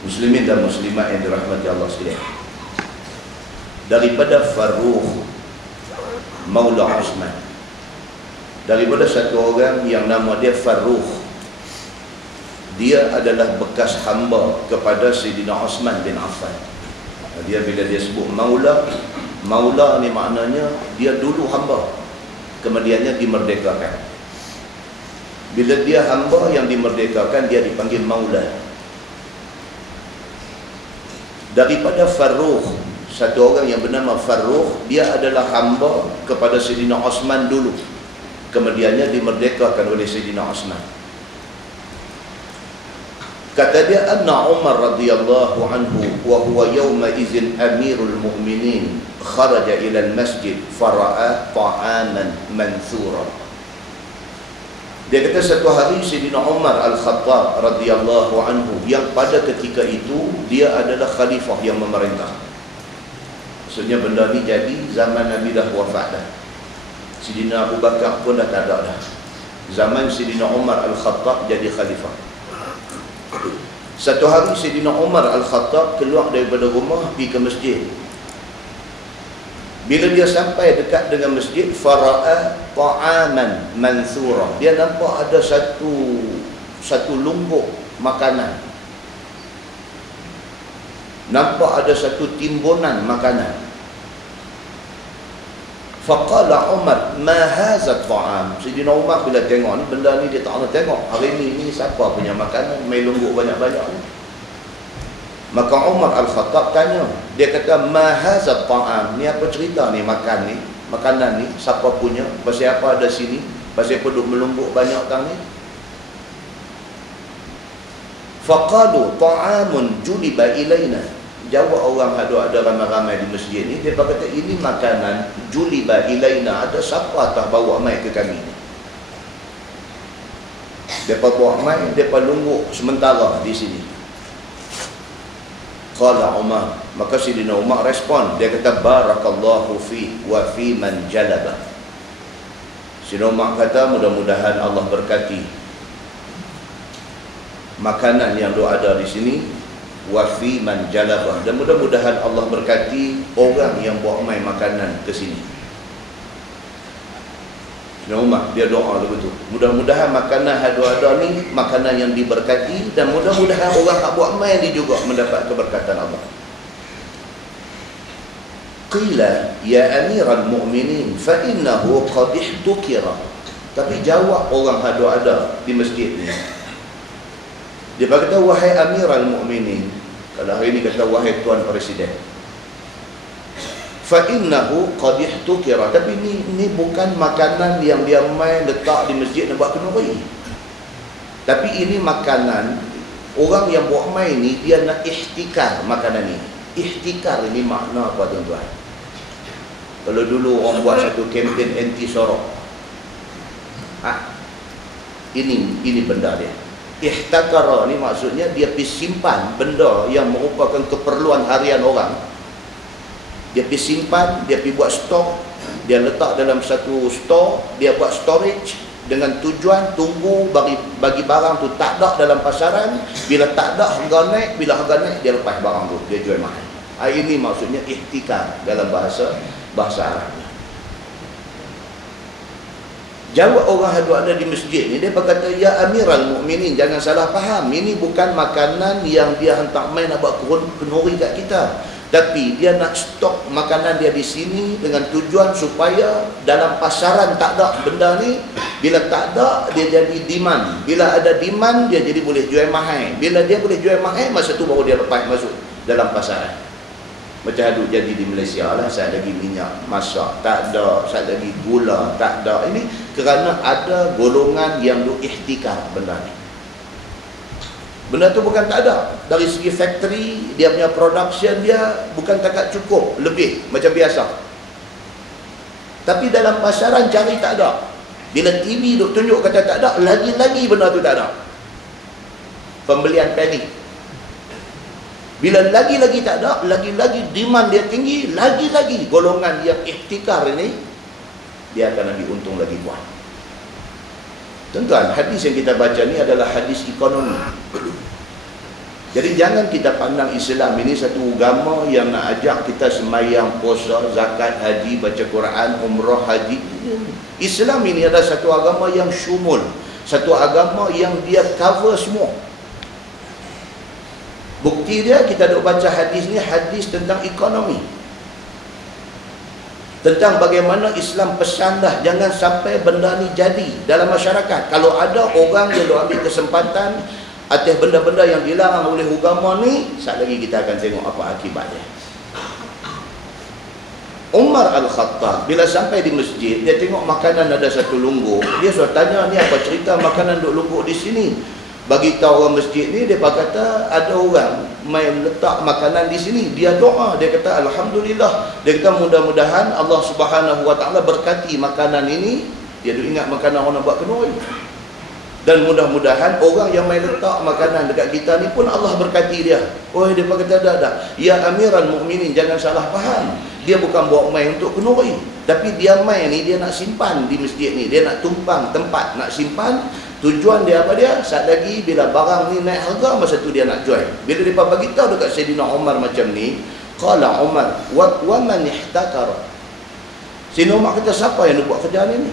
Muslimin dan muslimat yang dirahmati Allah sekalian, daripada Farrukh Maula Osman, daripada satu orang yang nama dia Farrukh. Dia adalah bekas hamba kepada Sayyidina Osman bin Affan. Dia bila dia sebut Maula, Maula ni maknanya dia dulu hamba, kemudiannya dimerdekakan. Bila dia hamba yang dimerdekakan, dia dipanggil Maula. Daripada Farrukh, satu orang yang bernama Farrukh, dia adalah hamba kepada Sayyidina Osman dulu, kemudiannya dimerdekakan oleh Sayyidina Osman. Kata dia, anna Umar radhiyallahu anhu wa huwa yawma izin amirul mu'minin kharaja ila al-masjid fara'a ta'aman manthura. Dia kata satu hari Sayyidina Umar Al-Khattab radhiyallahu anhu, yang pada ketika itu dia adalah khalifah yang memerintah. Maksudnya benda ni jadi zaman Nabi dah wafat dah. Sayyidina Abu Bakar pun dah tak ada dah. Zaman Sayyidina Umar Al-Khattab jadi khalifah. Satu hari Sayyidina Umar Al-Khattab keluar daripada rumah pergi ke masjid. Bila dia sampai dekat dengan masjid, fara'a ta'aman manthura, dia nampak ada satu lumbuk makanan, nampak ada satu timbunan makanan. Faqala Umar, ma hadha ta'am. Sayyidina Umar bila tengok ni, benda ni dia tak nak tengok. Hari ni siapa punya makanan, main lumbuk banyak-banyak ni. Maka Umar Al-Khattab tanya, dia kata, ma hadha ta'am, ni apa cerita ni, makan ni, makanan ni, siapa punya, pasal apa ada sini, pasal apa duk melumbuk banyak tang ni. Faqalu ta'amun juliba ilaina. Jawab orang ada ramai-ramai di masjid ni, dia kata ini makanan juliba ilaina, ada siapa tak bawa mai ke kami ni. Depa bawa mai, depa lumbuk sementara di sini. Qala Umar, maka Sayyidina Umar respon, dia kata barakallahu fi wa fi man jalaba. Sayyidina Umar kata mudah-mudahan Allah berkati makanan yang ada di sini, wa fi man jalaba, dan mudah-mudahan Allah berkati orang yang bawa mai makanan ke sini. Sayyidina Umar dia doa begitu, mudah-mudahan makanan ada ni makanan yang diberkati, dan mudah-mudahan orang yang bawa mai ni juga mendapat keberkatan Allah. Qila ya amiral mu'minin fa innahu qad ihtukira. Tapi jawab orang ada di masjid ni, dia berkata, wahai amiral mu'minin, kalau hari ini kata wahai tuan presiden, fa innahu qad ihtukira, tapi ni bukan makanan yang dia main letak di masjid nak buat kenduri. Tapi ini makanan orang yang buat main ni, dia nak ihtikar makanan ni. Ihtikar ini makna apa tuan-tuan? Kalau dulu orang buat satu kempen anti sorok, ini benda dia. Ihtakara ni maksudnya dia pergi simpan benda yang merupakan keperluan harian orang. Dia pergi simpan, dia pergi buat stok, dia letak dalam satu store, dia buat storage dengan tujuan tunggu bagi barang tu tak ada dalam pasaran. Bila tak ada, harga naik, bila harga naik dia lepas barang tu, dia jual mahal. Ini maksudnya ihtikar dalam bahasa Arab. Jawab orang ada di masjid ni, dia berkata, ya amiral mu'minin, jangan salah faham, ini bukan makanan yang dia hantar main nak buat kenduri kat kita, tapi dia nak stok makanan dia di sini dengan tujuan supaya dalam pasaran tak ada benda ni. Bila tak ada, dia jadi demand. Bila ada demand, dia jadi boleh jual mahal. Bila dia boleh jual mahal, masa tu baru dia lepas masuk dalam pasaran. Macam hadut jadi di Malaysia lah, saat lagi minyak masak tak ada, saat lagi gula tak ada. Ini kerana ada golongan yang duk ihtikar benda ni. Benda tu bukan tak ada. Dari segi factory, dia punya production dia bukan takat cukup, lebih macam biasa. Tapi dalam pasaran cari tak ada. Bila TV duk tunjuk kata tak ada, lagi-lagi benda tu tak ada. Pembelian panik. Bila lagi-lagi tak ada, lagi-lagi demand dia tinggi, lagi-lagi golongan yang ihtikar ini, dia akan ambil untung lagi kuat. Tuan-tuan, hadis yang kita baca ni adalah hadis ekonomi. Jadi jangan kita pandang Islam ini satu agama yang nak ajak kita sembahyang, puasa, zakat, haji, baca Quran, umrah, haji. Islam ini adalah satu agama yang syumul, satu agama yang dia cover semua. Bukti dia, kita duk baca hadis ni, hadis tentang ekonomi, tentang bagaimana Islam pesan dah jangan sampai benda ni jadi dalam masyarakat. Kalau ada orang yang duk ambil kesempatan atas benda-benda yang dilarang oleh agama ni, sekejap lagi kita akan tengok apa akibatnya. Umar Al-Khattab bila sampai di masjid, dia tengok makanan ada satu lungguk. Dia suruh tanya, ni apa cerita makanan duk lungguk di sini? Bagi tahu orang masjid ni, dia kata ada orang main letak makanan di sini. Dia doa, dia kata alhamdulillah. Dia kata mudah-mudahan Allah Subhanahu Wa Taala berkati makanan ini. Dia duk ingat makanan orang nak buat kenduri. Dan mudah-mudahan orang yang main letak makanan dekat kita ni pun Allah berkati dia. Oh, dia kata dah. Ya Amiral Mukminin, jangan salah faham. Dia bukan bawa main untuk kenduri, tapi dia main ni dia nak simpan di masjid ni. Dia nak tumpang tempat nak simpan. Tujuan dia apa dia? Saat lagi bila barang ni naik harga, masa tu dia nak jual. Bila dia bagi tahu dekat Sayyidina Umar macam ni, qala Umar wa man ihtakara. Sayyidina Umar kata, siapa yang nak buat kerja ni?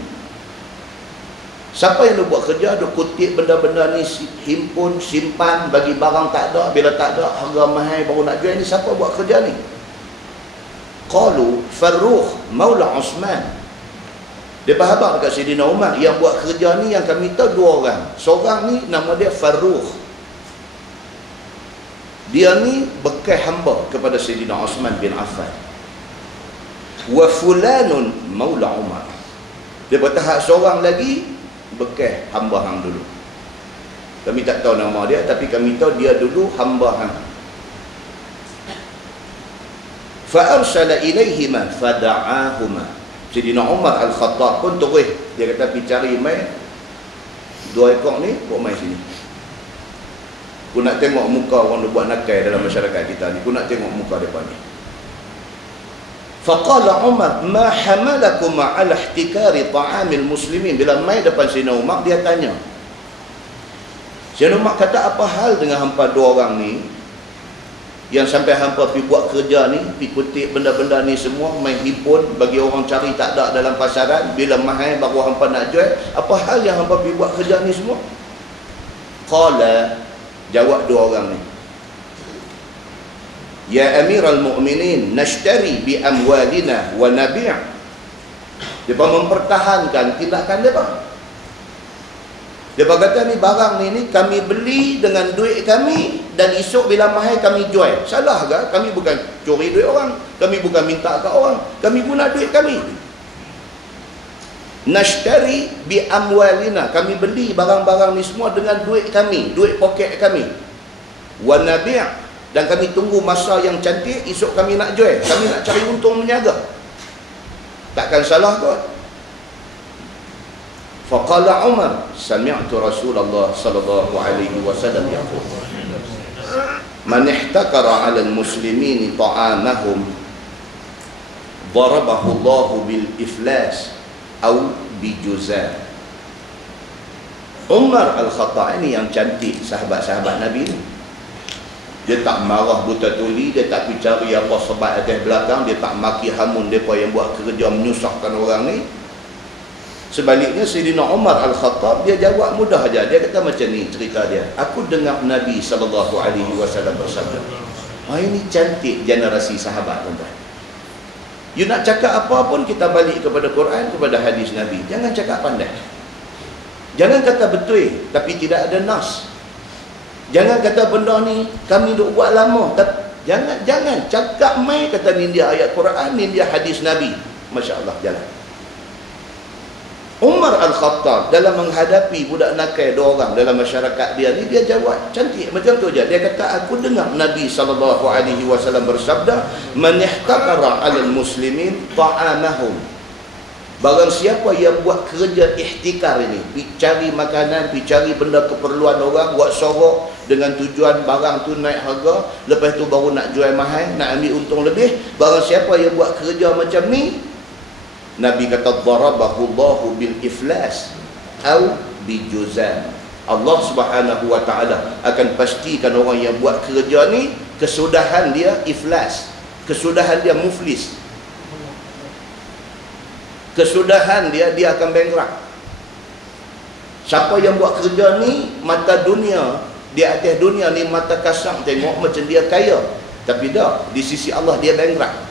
Siapa yang nak buat kerja, duk kutip benda-benda ni, himpun, simpan, bagi barang tak ada, bila tak ada, harga mahal baru nak jual ni, siapa buat kerja ni? Qalu Farrukh Maula Osman. Dia berhabaq dekat Sayyidina Umar, yang buat kerja ni yang kami tahu dua orang. Seorang ni nama dia Farrukh. Dia ni bekas hamba kepada Sayyidina Osman bin Affan. Wa fulanun Maula Umar. Dia bertahap seorang lagi bekas hamba hang dulu. Kami tak tahu nama dia, tapi kami tahu dia dulu hamba hang. Fa arsala ilaihima fada'ahuma. Sayyidina Umar Al-Khattab pun terus dia kata pergi cari mai dua ekor ni, bawa mai sini. Aku nak tengok muka orang yang buat nakal dalam masyarakat kita ni. Aku nak tengok muka depan ni. Faqala Umar, ma hamalakum ala ihtikari ta'amil muslimin. Bila mai depan Sayyidina Umar, dia tanya. Sayyidina Umar kata, apa hal dengan hampa dua orang ni yang sampai hampa pergi buat kerja ni, pergi kutip benda-benda ni semua, main himpun, bagi orang cari tak ada dalam pasaran, bila mahal baru hampa nak jual. Apa hal yang hampa pergi buat kerja ni semua? Qala, jawab dua orang ni, ya Amiral Mukminin, nashtari bi amwalina wa nabi'. Dia mempertahankan tindakan dia. Dia berkata ni barang ni kami beli dengan duit kami, dan esok bila mahal kami jual. Salah ke? Kami bukan curi duit orang, kami bukan minta kat orang, kami guna duit kami. Nashtari bi amwalina, kami beli barang-barang ni semua dengan duit kami, duit poket kami. Wa nabi', dan kami tunggu masa yang cantik, esok kami nak jual, kami nak cari untung menyaga. Takkan salah kot? Faqala Umar, sami'tu Rasulullah sallallahu alaihi wasallam yaqul, man ihtakara 'ala al-muslimin ta'amahum darabahu Allah bil iflas atau bijuzan. Umar Al-Khattab ini yang cantik sahabat-sahabat Nabi ni. Dia tak marah buta tuli, dia tak pergi cari apa sebab atas belakang, dia tak maki hamun mereka yang buat kerja menyusahkan orang ni. Sebaliknya Sayyidina Umar Al-Khattab, dia jawab mudah aja. Dia kata macam ni cerita dia. Aku dengar Nabi SAW bersabda. Ini cantik generasi sahabat, tuan-tuan. You nak cakap apa pun, kita balik kepada Quran, kepada hadis Nabi. Jangan cakap pandai. Jangan kata betul tapi tidak ada nas. Jangan kata benda ni kami duk buat lama. Jangan cakap mai kata ni dia ayat Quran, ni dia hadis Nabi. Masya-Allah, jalan. Umar Al-Khattab dalam menghadapi budak nakal dua orang dalam masyarakat dia ni, dia jawab cantik macam tu je. Dia kata, aku dengar Nabi SAW bersabda, man ihtakara 'alal muslimin ta'amahum. Barang siapa yang buat kerja ihtikar ini, pergi cari makanan, pergi cari benda keperluan orang, buat sorok dengan tujuan barang tu naik harga, lepas tu baru nak jual mahal, nak ambil untung lebih. Barang siapa yang buat kerja macam ni, Nabi kata, darabahu Allahu bil iflas atau bijuzan. Allah Subhanahu wa ta'ala akan pastikan orang yang buat kerja ni kesudahan dia iflas, kesudahan dia muflis, kesudahan dia akan bankrupt. Siapa yang buat kerja ni mata dunia, di atas dunia ni mata kasar tengok macam dia kaya, tapi dah di sisi Allah dia bankrupt.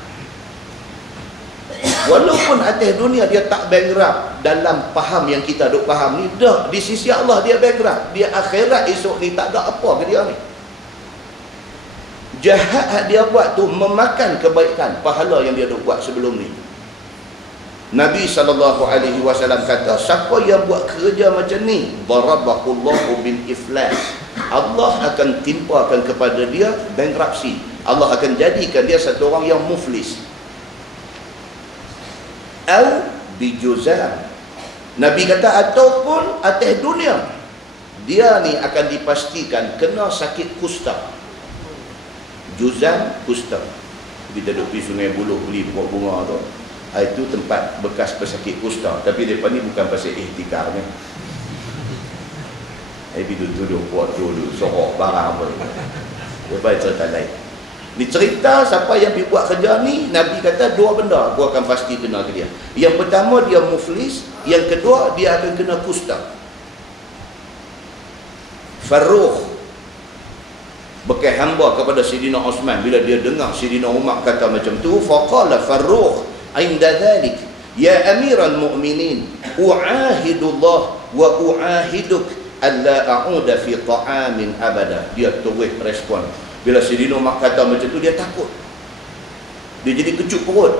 Walaupun atas dunia dia tak bankrupt dalam faham yang kita duk faham ni, dah di sisi Allah dia bankrupt. Dia akhirat esok ni tak ada apa ke dia ni. Jahat dia buat tu memakan kebaikan pahala yang dia duk buat sebelum ni. Nabi SAW kata, siapa yang buat kerja macam ni, darabahullahu bil iflas, Allah akan timpakan kepada dia bankruptcy. Allah akan jadikan dia satu orang yang muflis. Au bijuzam, Nabi kata, ataupun atas dunia dia ni akan dipastikan kena sakit kusta. Juzam, kusta. Kita duduk pergi Sungai Buloh beli pokok bunga tu, itu tempat bekas pesakit kusta. Tapi depan ni bukan pasal ihtikar ni. Pergi duduk buat dulu sorok barang apa. Depan cerita lain. Ni cerita siapa yang pergi buat kerja ni, Nabi kata dua benda gua akan pasti kena ke dia. Yang pertama dia muflis, yang kedua dia akan kena kusta. Farrukh, bekas hamba kepada Sidina Osman, bila dia dengar Sidina Umar kata macam tu, faqala Farrukh inda dhalik, ya amiral mu'minin, u'ahidullah wa u'ahiduk alla a'uda fi ta'amin abada. Dia terus respon. Bila Sidina Umar kata macam tu, dia takut. Dia jadi kecut perut.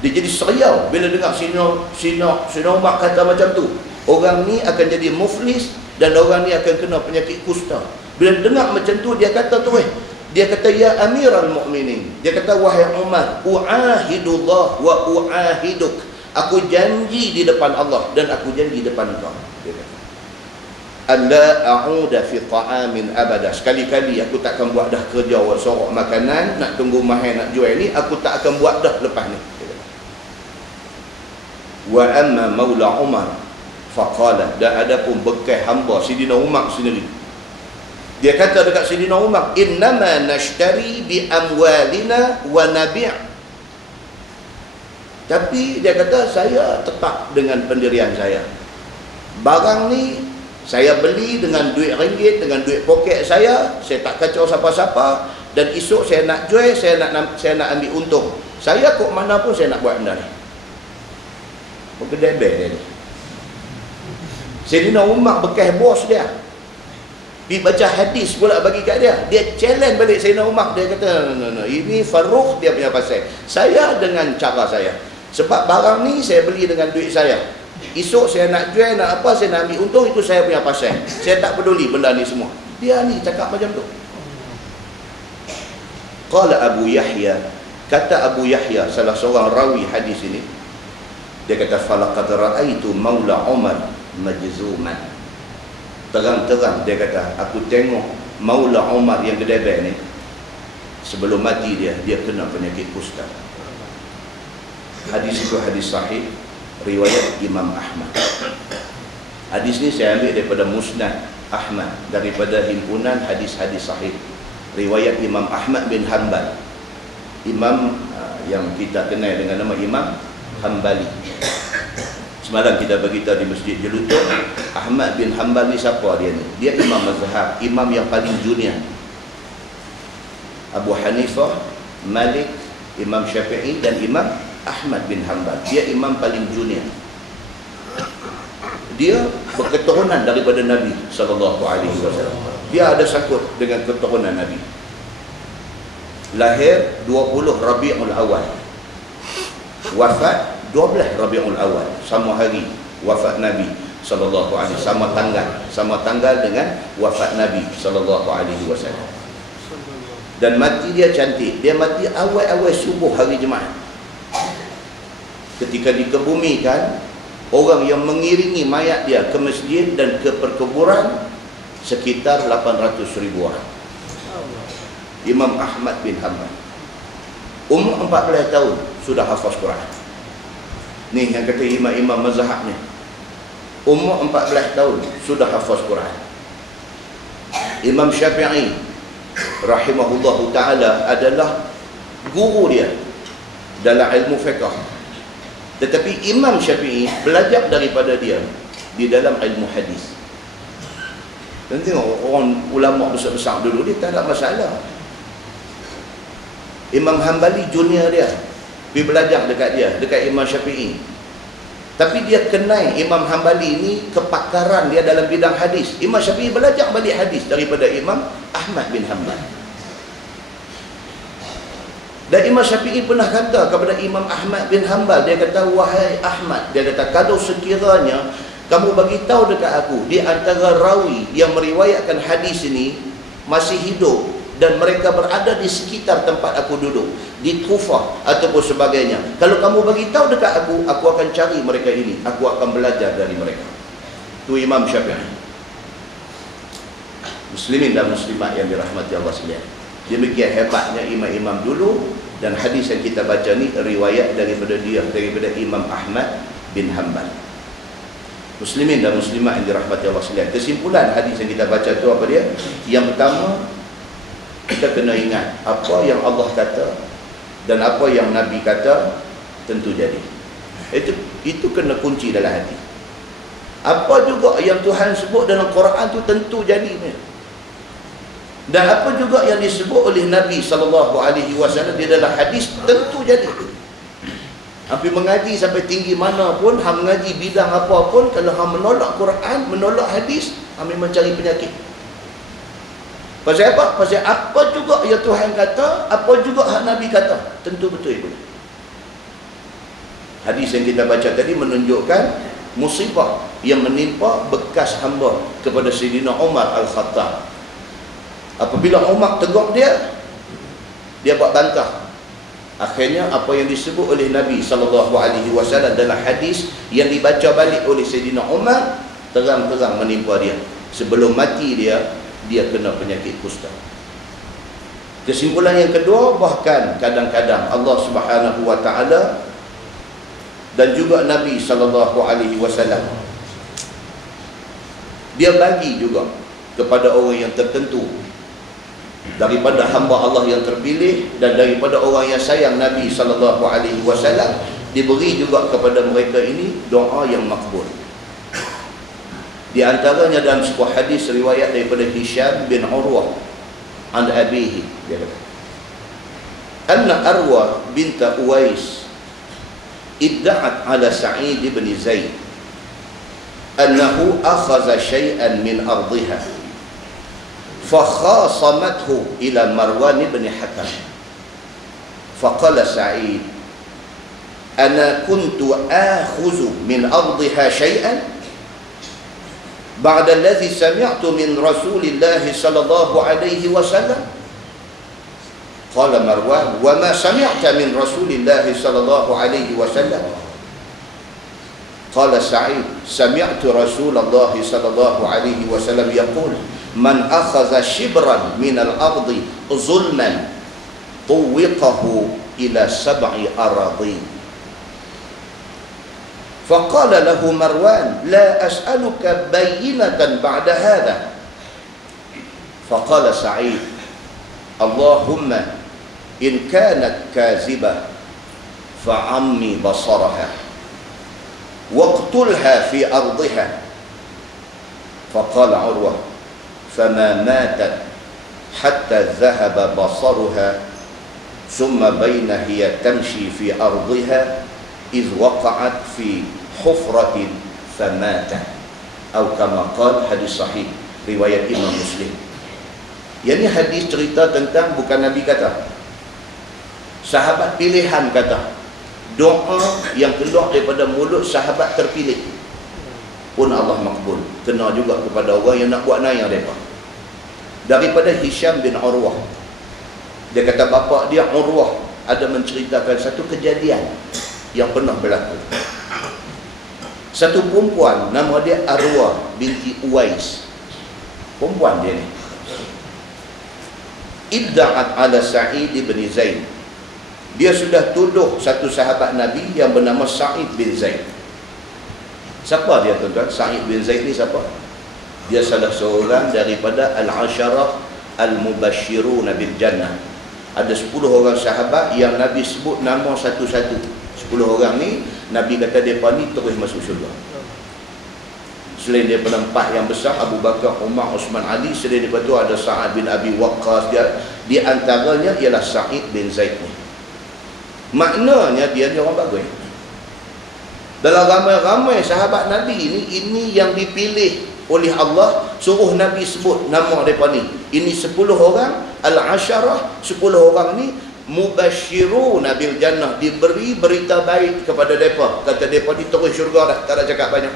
Dia jadi seriau bila dengar Sidina Umar kata macam tu. Orang ni akan jadi muflis dan orang ni akan kena penyakit kusta. Bila dengar macam tu, dia kata tu dia kata, ya amiral mu'minin, dia kata, wahai Umar, u'ahidullah wa u'ahiduk, aku janji di depan Allah dan aku janji depan engkau. Dia kata, alla a'uda fi ta'amin abada, sekali-kali aku tak akan buat dah kerja buat sorok makanan, nak tunggu mahal nak jual ni, aku tak akan buat dah lepas ni. Wa amma maula Umar faqala, dan ada pun bekas hamba Sidina Umar sendiri, dia kata dekat Sidina Umar, innama nashtari bi amwalina wa nabi', tapi dia kata saya tetap dengan pendirian saya, barang ni saya beli dengan duit ringgit, dengan duit poket saya tak kacau siapa-siapa, dan esok saya nak jual, saya nak ambil untung. Saya kok mana pun saya nak buat benda ni. Kedai dia ni. Sayyidina Umar bekas bos dia. Dia baca hadis pula bagi kat dia. Dia challenge balik Sayyidina Umar. Dia kata, no, ini Farrukh dia punya pasal. Saya dengan cara saya. Sebab barang ni saya beli dengan duit saya. Esok saya nak jual, nak apa, saya nak ambil untung, itu saya punya pasal. Saya tak peduli benda ni semua. Dia ni cakap macam tu. Qala Abu Yahya, kata Abu Yahya, salah seorang rawi hadis ini, dia kata, falaqad ra'aitu maula Umar majzuman. Terang-terang dia kata, aku tengok maula Umar yang gedebel ni, sebelum mati dia kena penyakit kusta. Hadis itu hadis sahih, riwayat Imam Ahmad. Hadis ni saya ambil daripada Musnad Ahmad, daripada himpunan hadis-hadis sahih, riwayat Imam Ahmad bin Hanbal, imam yang kita kenal dengan nama Imam Hanbali. Semalam kita beritahu di Masjid Jelutong, Ahmad bin Hanbal ni siapa dia ni? Dia imam mazhab, imam yang paling junior. Abu Hanifah, Malik, Imam Syafi'i dan Imam Ahmad bin Hanbal. Dia imam paling junior. Dia berketurunan daripada Nabi SAW. Dia ada sangkut dengan keturunan Nabi. Lahir 20 Rabiul Awal, wafat 12 Rabiul Awal, sama hari wafat Nabi SAW, sama tanggal dengan wafat Nabi SAW. Dan mati dia cantik. Dia mati awal-awal subuh hari Jumaat. Ketika dikebumikan, orang yang mengiringi mayat dia ke masjid dan ke perkuburan sekitar 800,000 orang. Imam Ahmad bin Hanbal, umur 14 tahun sudah hafaz Quran. Ni yang kata imam-imam mazhab ni. umur 14 tahun sudah hafaz Quran. Imam Syafi'i rahimahullahu ta'ala adalah guru dia dalam ilmu fiqh. Tetapi Imam Syafi'i belajar daripada dia di dalam ilmu hadis. Dan tengok orang ulama besar-besar dulu, dia tak ada masalah. Imam Hanbali junior dia, pergi belajar dekat dia, dekat Imam Syafi'i. Tapi dia kenal Imam Hanbali ni kepakaran dia dalam bidang hadis. Imam Syafi'i belajar balik hadis daripada Imam Ahmad bin Hanbal. Dan Imam Syafi'i pernah kata kepada Imam Ahmad bin Hanbal, dia kata, wahai Ahmad, dia kata, kalau sekiranya kamu bagi tahu dekat aku di antara rawi yang meriwayatkan hadis ini masih hidup dan mereka berada di sekitar tempat aku duduk, di Kufah ataupun sebagainya, kalau kamu bagi tahu dekat aku akan cari mereka ini, aku akan belajar dari mereka. Itu Imam Syafi'i. Muslimin dan muslimat yang dirahmati Allah sekalian, demikian hebatnya imam-imam dulu. Dan hadis yang kita baca ni riwayat daripada dia, daripada Imam Ahmad bin Hanbal. Muslimin dan muslimat yang dirahmati Allah sekalian, kesimpulan hadis yang kita baca tu apa dia? Yang pertama, kita kena ingat apa yang Allah kata dan apa yang Nabi kata tentu jadi. Itu kena kunci dalam hati. Apa juga yang Tuhan sebut dalam Quran tu tentu jadi. Dan apa juga yang disebut oleh Nabi SAW di dalam hadis tentu jadi. Hampir mengaji sampai tinggi mana pun, hang mengaji bidang apa pun, kalau hang menolak Quran, menolak hadis, hang memang cari penyakit. Pasal apa? Pasal apa juga yang Tuhan kata, apa juga hak Nabi kata, tentu betul itu. Hadis yang kita baca tadi menunjukkan musibah yang menimpa bekas hamba kepada Sayyidina Umar Al-Khattab. Apabila Umar tegur dia buat bantah. Akhirnya apa yang disebut oleh Nabi SAW dalam hadis yang dibaca balik oleh Sayyidina Umar terang-terang menimpa dia. Sebelum mati dia kena penyakit kusta. Kesimpulan yang kedua, bahkan kadang-kadang Allah Subhanahu wa taala dan juga Nabi SAW dia bagi juga kepada orang yang tertentu daripada hamba Allah yang terpilih dan daripada orang yang sayang Nabi SAW, diberi juga kepada mereka ini doa yang makbul. Di antaranya dalam sebuah hadis riwayat daripada Hisham bin Urwah an abihi, dia kata, anna Arwah binta Uwais idda'at ala Sa'id bin Zaid annahu akhadha shay'an min ardiha فخاصمته إلى مروان بن حكم فقال سعيد أنا كنت آخذ من أرضها شيئا بعد الذي سمعت من رسول الله صلى الله عليه وسلم. قال مروان وما سمعت من رسول الله صلى الله عليه وسلم. قال سعيد سمعت رسول الله صلى الله عليه وسلم يقول من أخذ شبرا من الأرض ظلما طوقه إلى 7 أراضين. فقال له مروان لا أسألك بينة بعد هذا. فقال سعيد اللهم إن كانت كاذبة فعمي بصرها واقتلها في أرضها. فقال عروة فما ماتت حتى ذهب بصرها ثم بين هي تمشي في أرضها إذ وقعت في حفرة فماتت أو كما قال. hadis sahih riwayat Imam Muslim. Yang ni hadis cerita tentang bukan Nabi kata, sahabat pilihan kata, doa yang keluar daripada mulut sahabat terpilih pun Allah makbul. Kena juga kepada orang yang nak buat naya mereka. Daripada Hisham bin Urwah, dia kata bapa dia Urwah ada menceritakan satu kejadian yang pernah berlaku. Satu perempuan nama dia Arwah binti Uwais. Perempuan dia ni idda'at ala Sa'id bin Zaid. Dia sudah tuduh satu sahabat Nabi yang bernama Sa'id bin Zaid. Siapa dia tuan-tuan? Sa'id bin Zaid ni siapa? Dia salah seorang daripada al-asharah al-mubashshiruna bil jannah. Ada 10 orang sahabat yang Nabi sebut nama satu-satu. 10 orang ni Nabi kata mereka ni terus masuk syurga. Selain daripada 4 yang besar, Abu Bakar, Umar, Osman, Ali, selain daripada tu ada Sa'ad bin Abi Waqqas. Di antaranya ialah Sa'id bin Zaid ni. Maknanya dia ni orang bagus. Dalam ramai-ramai sahabat Nabi ini yang dipilih oleh Allah, suruh Nabi sebut nama mereka ni. Ini 10 orang al-asharah, 10 orang ni mubashshiruna bil jannah, diberi berita baik kepada mereka. Kata mereka ni terus syurga dah, tak ada cakap banyak.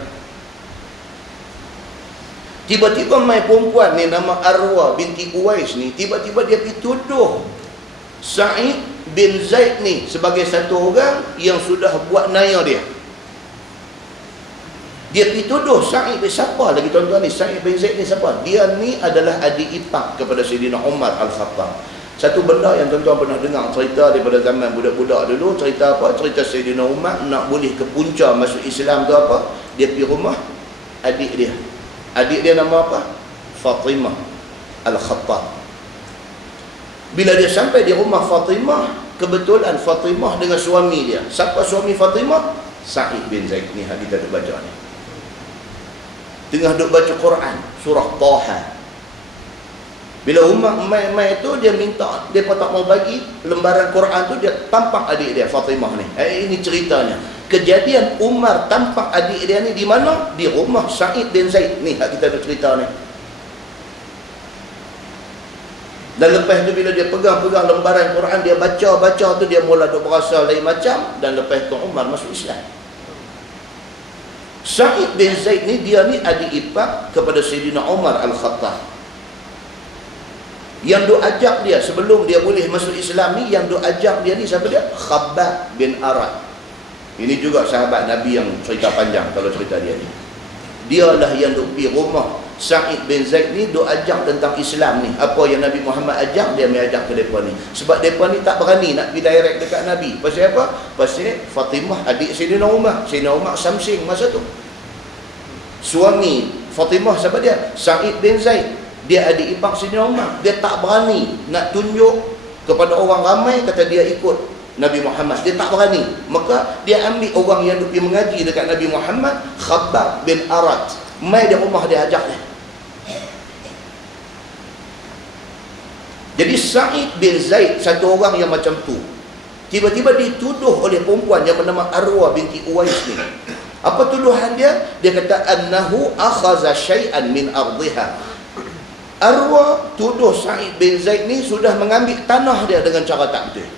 Tiba-tiba mai perempuan ni nama Arwah binti Uwais ni, tiba-tiba dia pergi tuduh Sa'id bin Zaid ni sebagai satu orang yang sudah buat naya dia. Dia pergi tuduh Sa'id bin, siapa lagi tuan-tuan ni? Sa'id bin Zaid ni siapa? Dia ni adalah adik ipar kepada Sayyidina Umar Al-Khattab. Satu benda yang tuan-tuan pernah dengar cerita daripada zaman budak-budak dulu, cerita apa? Cerita Sayyidina Umar nak boleh ke punca masuk Islam tu apa? Dia pergi rumah adik dia. Adik dia nama apa? Fatimah Al-Khattab. Bila dia sampai di rumah Fatimah, kebetulan Fatimah dengan suami dia. Siapa suami Fatimah? Sa'id bin Zaid ni yang kita duk baca ni. Tengah duk baca Quran, surah Taha. Bila Umar mai tu, dia minta, dia tak mau bagi lembaran Quran tu, dia tampak adik dia Fatimah ni. Ini ceritanya. Kejadian Umar tampak adik dia ni di mana? Di rumah Sa'id bin Zaid ni yang kita duk cerita ni. Dan lepas tu bila dia pegang-pegang lembaran Quran, dia baca-baca tu, dia mula duk berasa lain macam. Dan lepas tu Umar masuk Islam. Sa'id bin Zaid ni, dia ni adik ipar kepada Sayyidina Umar Al-Khattab. Yang duk ajak dia sebelum dia boleh masuk Islam ni, yang duk ajak dia ni siapa dia? Khabbab bin Arad. Ini juga sahabat Nabi yang cerita panjang kalau cerita dia ni. Dialah yang duk pergi rumah Sa'id bin Zaid ni, duk ajak tentang Islam ni. Apa yang Nabi Muhammad ajak, dia mai ajak ke mereka ni. Sebab mereka ni tak berani nak pergi direct dekat Nabi. Pasal apa? Pasal Fatimah adik Sayyidina Umar. Sayyidina Umar samsing masa tu. Suami Fatimah siapa dia? Sa'id bin Zaid. Dia adik ipar Sayyidina Umar. Dia tak berani nak tunjuk kepada orang ramai kata dia ikut Nabi Muhammad. Dia tak berani. Maka dia ambil orang yang pergi mengaji dekat Nabi Muhammad, Khabbab bin Arad. Mai di rumah dia ajak dia. Jadi Sa'id bin Zaid satu orang yang macam tu. Tiba-tiba dituduh oleh perempuan yang bernama Arwah binti Uwais ni. Apa tuduhan dia? Dia kata annahu akhaza syai'an min ardiha. Arwah tuduh Sa'id bin Zaid ni sudah mengambil tanah dia dengan cara tak betul.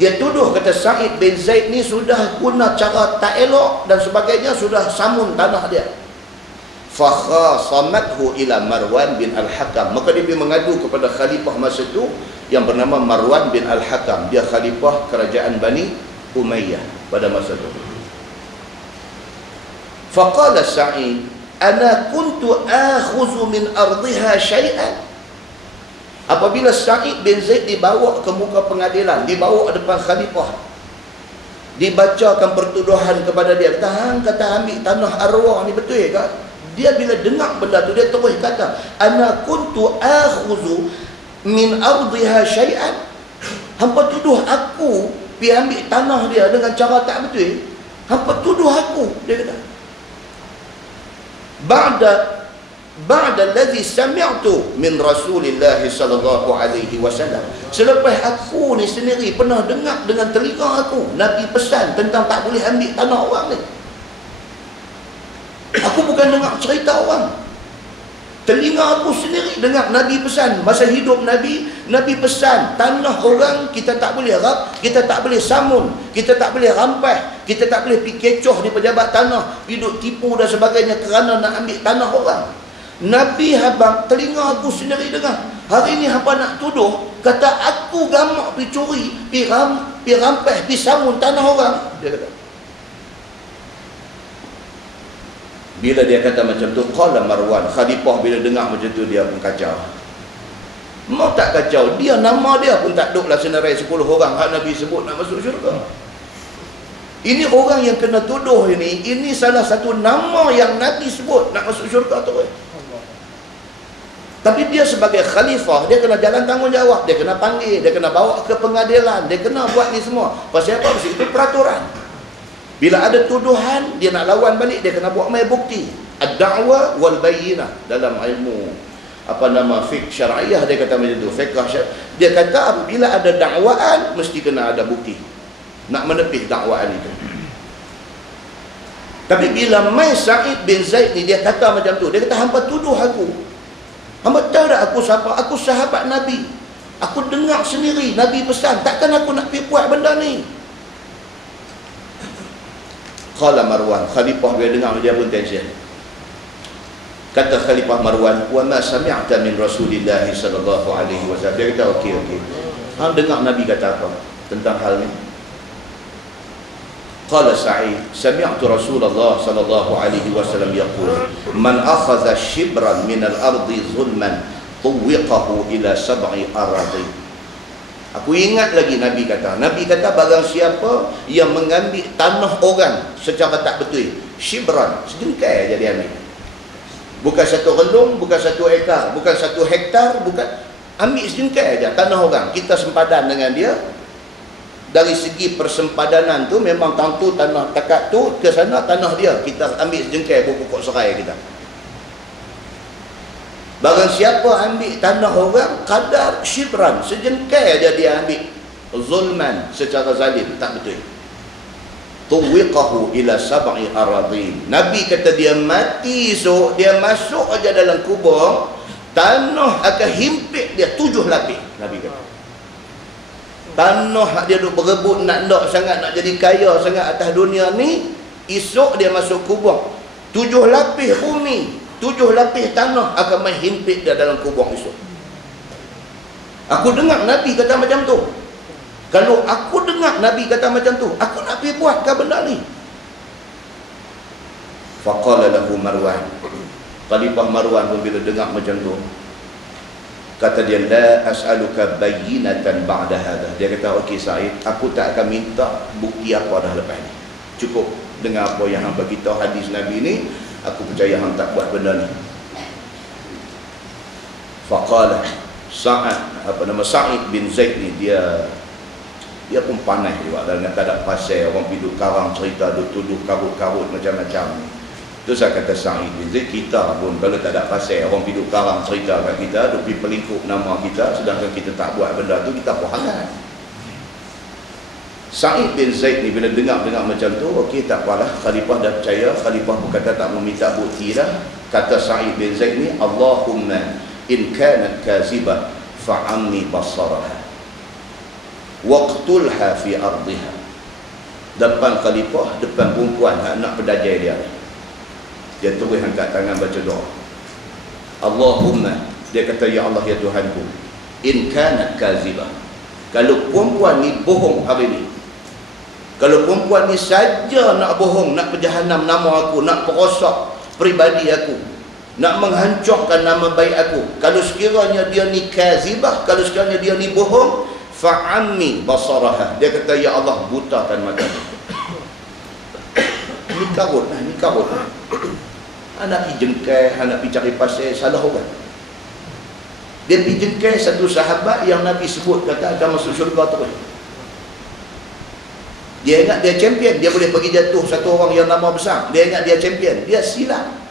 Dia tuduh kata Sa'id bin Zaid ni sudah guna cara tak elok dan sebagainya, sudah samun tanah dia. Fakhasamathu ila Marwan bin Al-Hakam. Maka dia pergi mengadu kepada khalifah masa tu yang bernama Marwan bin Al-Hakam. Dia khalifah kerajaan Bani Umayyah pada masa tu. Faqala Sa'id, ana kuntu akhuzu min ardiha syai'an. Apabila Sa'id bin Zaid dibawa ke muka pengadilan, dibawa depan khalifah, dibacakan pertuduhan kepada dia, kata ambil tanah Arwah ni betul ke? Dia bila dengar benda tu, dia terus kata ana kuntu akhuzu min ardiha syai'an. Hampa tuduh aku pergi ambil tanah dia dengan cara tak betul. Hampa tuduh aku, dia kata. Ba'da alladhi sami'tu min Rasulillah sallallahu alaihi wasallam. Selepas aku ni sendiri pernah dengar dengan telinga aku Nabi pesan tentang tak boleh ambil tanah orang ni. Aku bukan dengar cerita orang. Telinga aku sendiri dengar Nabi pesan masa hidup Nabi. Nabi pesan tanah orang kita tak boleh kita tak boleh samun, kita tak boleh rampas, kita tak boleh pergi kecoh di pejabat tanah, hidup tipu dan sebagainya kerana nak ambil tanah orang. Nabi habang telinga aku sendiri dengar. Hari ni hamba nak tuduh kata aku gamak pergi curi, pergi rampas, pergi samun tanah orang, dia kata. Bila dia kata macam tu, qala Marwan, khalifah bila dengar macam tu dia pun kacau. Mau tak kacau, dia nama dia pun tak duduklah senarai 10 orang hak Nabi sebut nak masuk syurga. Ini orang yang kena tuduh ini salah satu nama yang Nabi sebut nak masuk syurga tu. Tapi dia sebagai khalifah, dia kena jalan tanggungjawab, dia kena panggil, dia kena bawa ke pengadilan, dia kena buat ni semua. Pasal apa? Itu peraturan. Bila ada tuduhan, dia nak lawan balik, dia kena buat mai bukti. Ad-da'wa wal bayyinah dalam ilmu fiqh syar'iyah, dia kata macam tu, fiqh dia kata apabila ada dakwaan mesti kena ada bukti nak menepis dakwaan itu. Tapi bila mai Sa'id bin Zaid ni dia kata macam tu, dia kata hangpa tuduh aku, hangpa tahu tak aku siapa? Aku sahabat Nabi, aku dengar sendiri Nabi pesan, takkan aku nak pergi buat benda ni. Qala Marwan, khalifah dia dengar, dia pun tension. Kata Khalifah Marwan, wa ma sami'ta min Rasulillah sallallahu alaihi wasallam. Dia kata okey. Hang dengar Nabi kata apa tentang hal ni? Qala Sa'id, sami'tu Rasulullah sallallahu alaihi wasallam yaqul, man akhadha shibran min al-ardi zulman tuwiqahu ila sab'i aradin. Aku ingat lagi Nabi kata barang siapa yang mengambil tanah orang secara tak betul, shibran, sedengkai jadi ambil. Bukan satu relung, bukan satu ekar, bukan satu hektar, bukan, ambil sedengkai aja tanah orang. Kita sempadan dengan dia. Dari segi persempadanan tu memang tentu tanah takat tu ke sana tanah dia. Kita ambil sedengkai pokok serai kita. Barang siapa ambil tanah orang kadar shibran, sedengkai aja dia ambil, zulman, secara zalim, tak betul. Tuwiqahu ila sab'i aradin. Nabi kata dia mati esok, dia masuk aja dalam kubur, tanah akan himpit dia 7 lapis. Nabi kata tanah dia duk berebut nak sangat, nak jadi kaya sangat atas dunia ni, esok dia masuk kubur, 7 lapis bumi, 7 lapis tanah akan menghimpit dia dalam kubur esok. Aku dengar Nabi kata macam tu. Kalau aku dengar Nabi kata macam tu, aku nak pergi buat ke benda ni? Faqala lahu Marwan. Khalifah Marwan pun bila dengar macam tu, kata dia, la as'aluka bayyinatan ba'da hadha. Dia kata, okey Sa'id, aku tak akan minta bukti apa dah lepas ni. Cukup dengar apa yang hang beritahu hadis Nabi ni, aku percaya hang tak buat benda ni. Faqala Sa'id bin Zaid ni, dia pun panas juga dengan tak ada pasal orang pergi duduk karang cerita, duduk tuduh karut-karut macam-macam ni. Tu saya kata Sa'id bin Zaid, kita pun kalau tak ada pasal orang pergi duduk karang cerita kat kita, duduk pergi pelingkup nama kita, sedangkan kita tak buat benda tu, kita pun hangat. Sa'id bin Zaid ni bila dengar macam tu, okey tak apalah, khalifah dah percaya, khalifah pun kata tak meminta bukti dah. Kata Sa'id bin Zaid ni, Allahumma in kanat kazibah fa'ammi basaraha waqtulha fi ardiha. Depan khalifah, depan perempuan nak pedajai dia terus angkat tangan baca doa. Allahumma, dia kata, ya Allah ya Tuhanku, in kanat kazibah, kalau perempuan ni bohong hari ni, kalau perempuan ni saja nak bohong, nak berjahanam nama aku, nak perosak peribadi aku, nak menghancurkan nama baik aku, kalau sekiranya dia ni kazibah, kalau sekiranya dia ni bohong, fa'ammi basaraha, dia kata ya Allah butakan mata dia. Ni karut lah. Anak pergi jengkai, anak pergi cari pasal, salah orang. Dia pergi jengkai satu sahabat yang Nabi sebut kata akan masuk syurga terus. Dia ingat dia champion, dia boleh pergi jatuh satu orang yang nama besar, dia ingat dia champion, dia silap.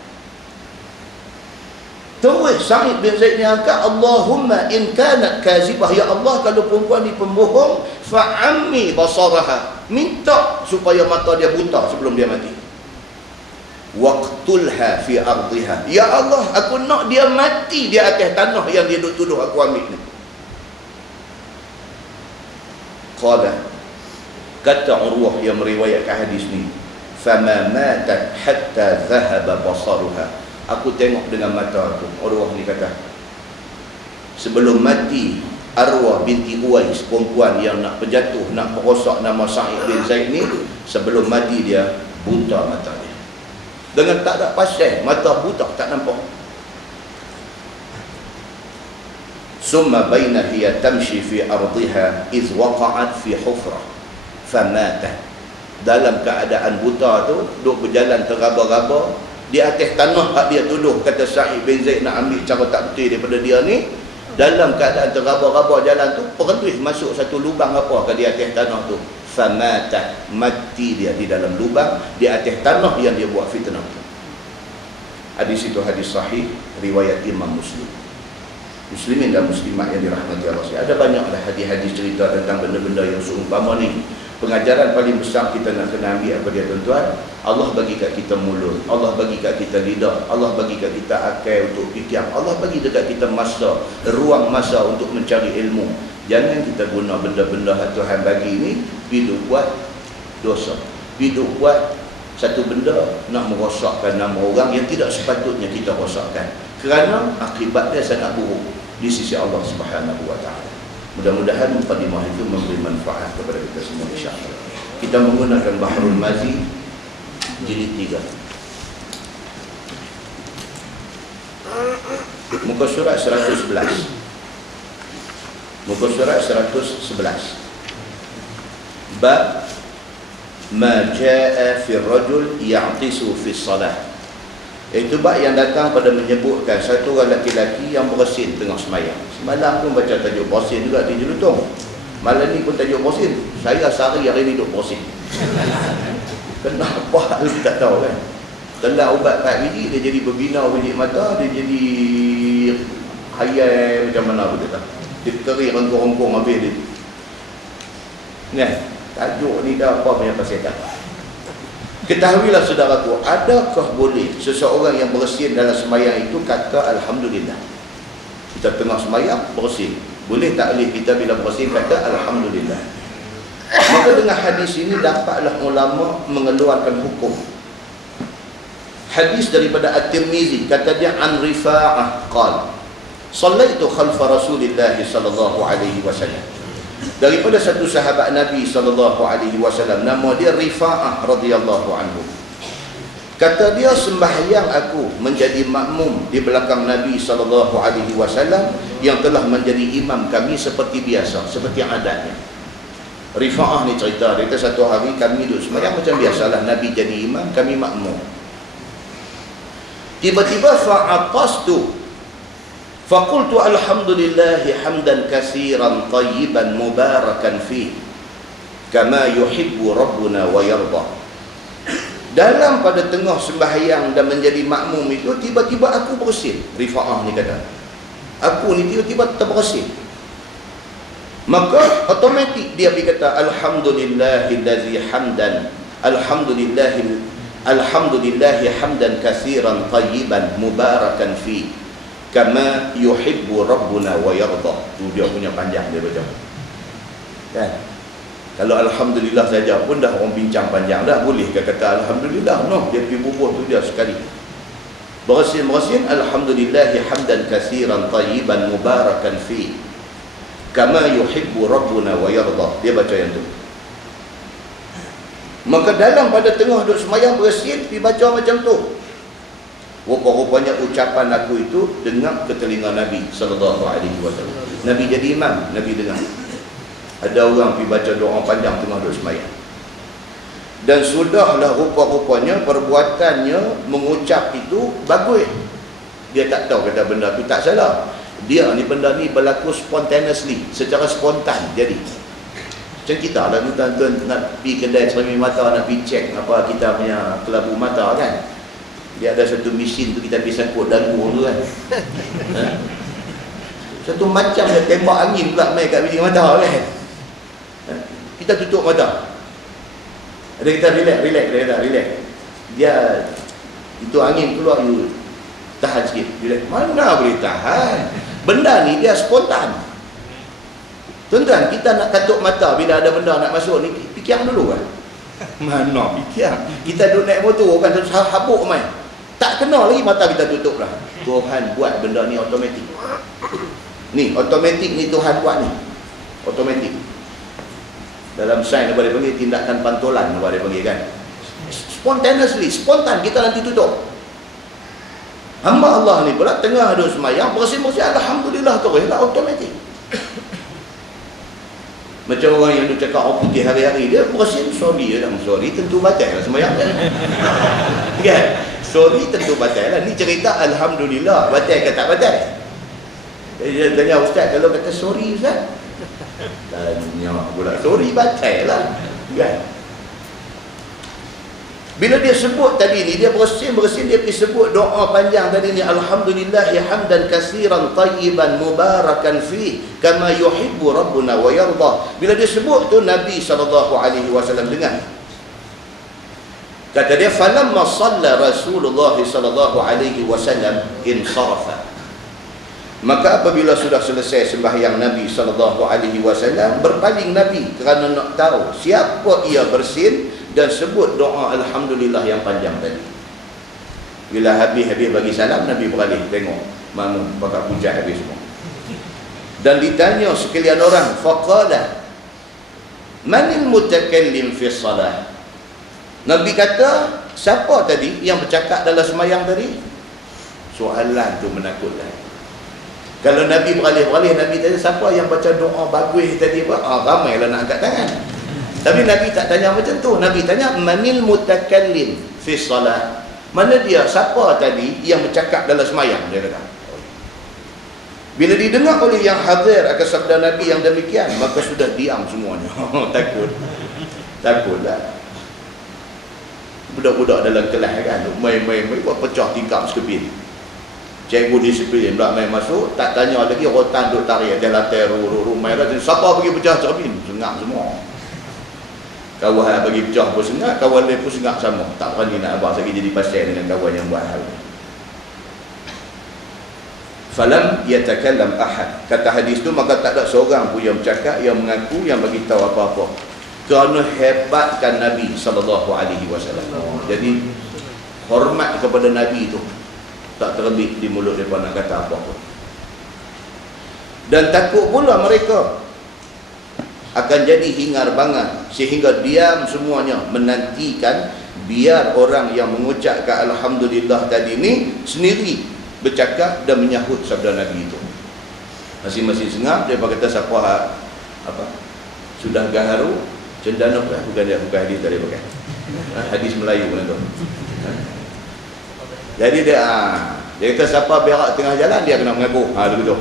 Terus Sa'id bin Zaid ni angkat, Allahumma in kanat kazibah, ya Allah kalau perempuan ni pembohong, fa'ammi basaraha, minta supaya mata dia buta sebelum dia mati. Waqtulha fi ardiha, ya Allah aku nak dia mati di atas tanah yang dia duk tuduh aku ambil ni. Qala, kata Urwah yang meriwayatkan hadis ni, fama matat hatta dhahaba basaruha, aku tengok dengan mata aku. Urwah ni kata, sebelum mati Arwah binti Uwais, perempuan yang nak penjatuh, nak perosak nama Sa'id bin Zaid ni, sebelum mati dia buta mata dia. Dengan tak ada pasal, mata buta, tak nampak. Summa baina hiya tamshi fi ardiha iz waqa'at fi hufrah famatat. dalam keadaan buta tu, duk berjalan tergaba-gaba di atas tanah hak dia tuduh kata Sa'id bin Zaid nak ambil cara tak betul daripada dia ni. Dalam keadaan tergaba-gaba jalan tu, perlus masuk satu lubang apa ke di atas tanah tu. Famata, mati dia di dalam lubang di atas tanah yang dia buat fitnah tu. Hadis itu hadis sahih riwayat Imam Muslim. Muslimin dan muslimat yang dirahmati Allah. Ada banyaklah hadis-hadis cerita tentang benda-benda yang seumpama ni. Pengajaran paling besar kita nak kena ambil apa dia tuan-tuan? Allah bagi kat kita mulut, Allah bagi kat kita lidah, Allah bagi kat kita akal untuk fikir, Allah bagi dekat kita masa, ruang masa untuk mencari ilmu. Jangan kita guna benda-benda yang Tuhan bagi ni hidup buat dosa, hidup buat satu benda nak merosakkan nama orang yang tidak sepatutnya kita rosakkan, kerana akibat dia sangat buruk di sisi Allah Subhanahu wa taala. Mudah-mudahan mukadimah itu memberi manfaat kepada kita semua insya-Allah. Kita menggunakan Bahrul Mazi jilid 3. Muka surat 111. Muka surat 111. Bab ma jaa fi ar-rajul ya'tisu fi as-salah. Itu bab yang datang pada menyebutkan satu orang lelaki yang bersin tengah semayang. Semalam pun baca tajuk bersin juga di Jelutong. Malam ni pun tajuk bersin. Saya sehari hari ni duduk bersin. Kenapa? Tak tahu kan. Telah ubat 4 biji, dia jadi berbina biji mata, dia jadi hayai macam mana pun dia tak. Dia kering rengkong-rengkong habis dia. Kan? Tajuk ni dah apa punya pasal tak. Ketahuilah saudaraku, adakah boleh seseorang yang bersin dalam semayang itu kata Alhamdulillah? Kita tengah semayang bersin, boleh tak boleh kita bila bersin kata Alhamdulillah? Maka dengan hadis ini dapatlah ulama mengeluarkan hukum. Hadis daripada At-Tirmizi, kata dia an Rifa'ah qala sallaitu khalfa Rasulillah sallallahu alaihi wasallam. Daripada satu sahabat Nabi sallallahu alaihi wasallam, nama dia Rifa'ah radhiyallahu anhu. Kata dia, sembahyang aku menjadi makmum di belakang Nabi sallallahu alaihi wasallam yang telah menjadi imam kami seperti biasa, seperti adatnya. Rifa'ah ni cerita, dia kata satu hari kami duduk sembahyang macam biasalah, Nabi jadi imam, kami makmum. Tiba-tiba fa'atastu faqultu alhamdulillahi hamdan katsiran tayyiban mubarakan fi kama yuhibbu rabbuna wa yarda. Dalam pada tengah sembahyang dan menjadi makmum itu, tiba-tiba aku bersin. Rifa'ah ni kata, aku ni tiba-tiba terbersin. Maka automatik dia berkata alhamdulillahillazi hamdan alhamdulillahi hamdan katsiran tayyiban mubarakan fi kama yuhibbu rabbuna wa yarda. Tu dia punya panjang dia baca. Kan? Kalau alhamdulillah saja pun dah orang bincang panjang dah. Boleh ke kata alhamdulillah? No, dia pergi bubuh tu dia sekali. Bersin alhamdulillahi hamdan katsiran tayyiban mubarakan fi kama yuhibbu rabbuna wa yarda. Dia baca yang tu. Maka dalam pada tengah duduk semayang bersin, pergi baca macam tu. Rupa-rupanya ucapan aku itu dengar ke telinga Nabi sallallahu alaihi wasallam. Nabi jadi imam, Nabi dengar. Ada orang pergi baca doa panjang tengah duduk sembahyang. Dan sudahlah rupa-rupanya perbuatannya mengucap itu bagus. Dia tak tahu kata benda tu tak salah. Dia ni benda ni berlaku spontaneously, secara spontan jadi. Macam kita lah ni tuan-tuan nak pergi kedai cermin mata, nak pergi cek apa kita punya kelabu mata kan. Dia ada satu mesin tu kita bisa sangkut dagu tu kan. Satu macam dia tembak angin pula main kat biji mata kan. Kita tutup mata. Ada kita relax. Dia itu angin keluar, you tahan sikit. Relax. Mana boleh tahan? Benda ni dia spontan. Tuan-tuan, kita nak katup mata bila ada benda nak masuk ni, fikir dulu kan. Mana fikir? Kita duduk naik motor kan terus habuk main. Tak kena lagi mata kita tutup lah. Tuhan buat benda ni automatik. Ni automatik ni Tuhan buat ni. Automatik. Dalam sains apa dia panggil, tindakan pantulan apa dia panggil kan. Spontaneously, spontan kita nanti tutup. Hamba Allah ni pula tengah duduk semayang bersin-bersin alhamdulillah terus lah automatik. Macam orang yang dia cakap orang putih hari-hari, dia bersin sorry lah. Sorry tentu batal lah sembahyang kan. Kan? Sorry tentu batal lah. Ni cerita alhamdulillah, batal ke tak batal? Dia tanya ustaz, kalau kata sorry ustaz, tanya pula sorry batal lah. Kan? Bila dia sebut tadi ni, dia bersin, dia pergi sebut doa panjang tadi ni, alhamdulillah hamdan katsiran tayyiban mubarakan fi kama yuhibbu rabbuna wa yarda. Bila dia sebut tu, Nabi SAW dengar. Kata dia, falamma shalla Rasulullah SAW insarafa. Maka apabila sudah selesai sembahyang Nabi SAW, berpaling Nabi kerana nak tahu siapa ia bersin dan sebut doa alhamdulillah yang panjang tadi. Bila habis bagi salam, Nabi beralih tengok mana bakal puja habis semua. Dan ditanya sekalian orang, faqala manil mutakallim fi salah. Nabi kata, siapa tadi yang bercakap dalam sembahyang tadi? Soalan tu menakutkan. Kalau Nabi beralih, Nabi tanya siapa yang baca doa bagus tadi apa? Ramailah nak angkat tangan. Tapi Nabi tak tanya macam tu. Nabi tanya manil mutakallim fi salat. Mana dia? Siapa tadi yang bercakap dalam sembahyang? Dia kata. Bila didengar oleh yang hadir akan sabda Nabi yang demikian, maka sudah diam semuanya. Takutlah. Budak-budak dalam kelas kan, main buat pecah tingkap sekepin. Cikgu disiplin pula main masuk, tak tanya lagi, rotan duk tarik atas lantai rumah dah. Siapa bagi pecah cermin? Sengak semua. Kawan bagi pecah pun sengak, kawan lain pun sengak sama. Tak berani nak abang lagi jadi pasal dengan kawan yang buat hal. Falam yatakallam ahad. Kata hadis tu, maka tak ada seorang pun yang bercakap, yang mengaku, yang bagi tahu apa-apa. Kerana hebatkan Nabi SAW. Jadi hormat kepada Nabi tu tak terbit di mulut mereka nak kata apa-apa. Dan takut pula mereka akan jadi hingar-bangar, sehingga diam semuanya menantikan biar orang yang mengucapkan alhamdulillah tadi ni sendiri bercakap dan menyahut sabda Nabi itu. Masing-masing sengap, dia kata siapa apa sudah gaharu cendana bukan hadis tadi pakai. Hadis Melayu pun tu. Jadi dia kata siapa berak tengah jalan dia kena mengaku. Begitu.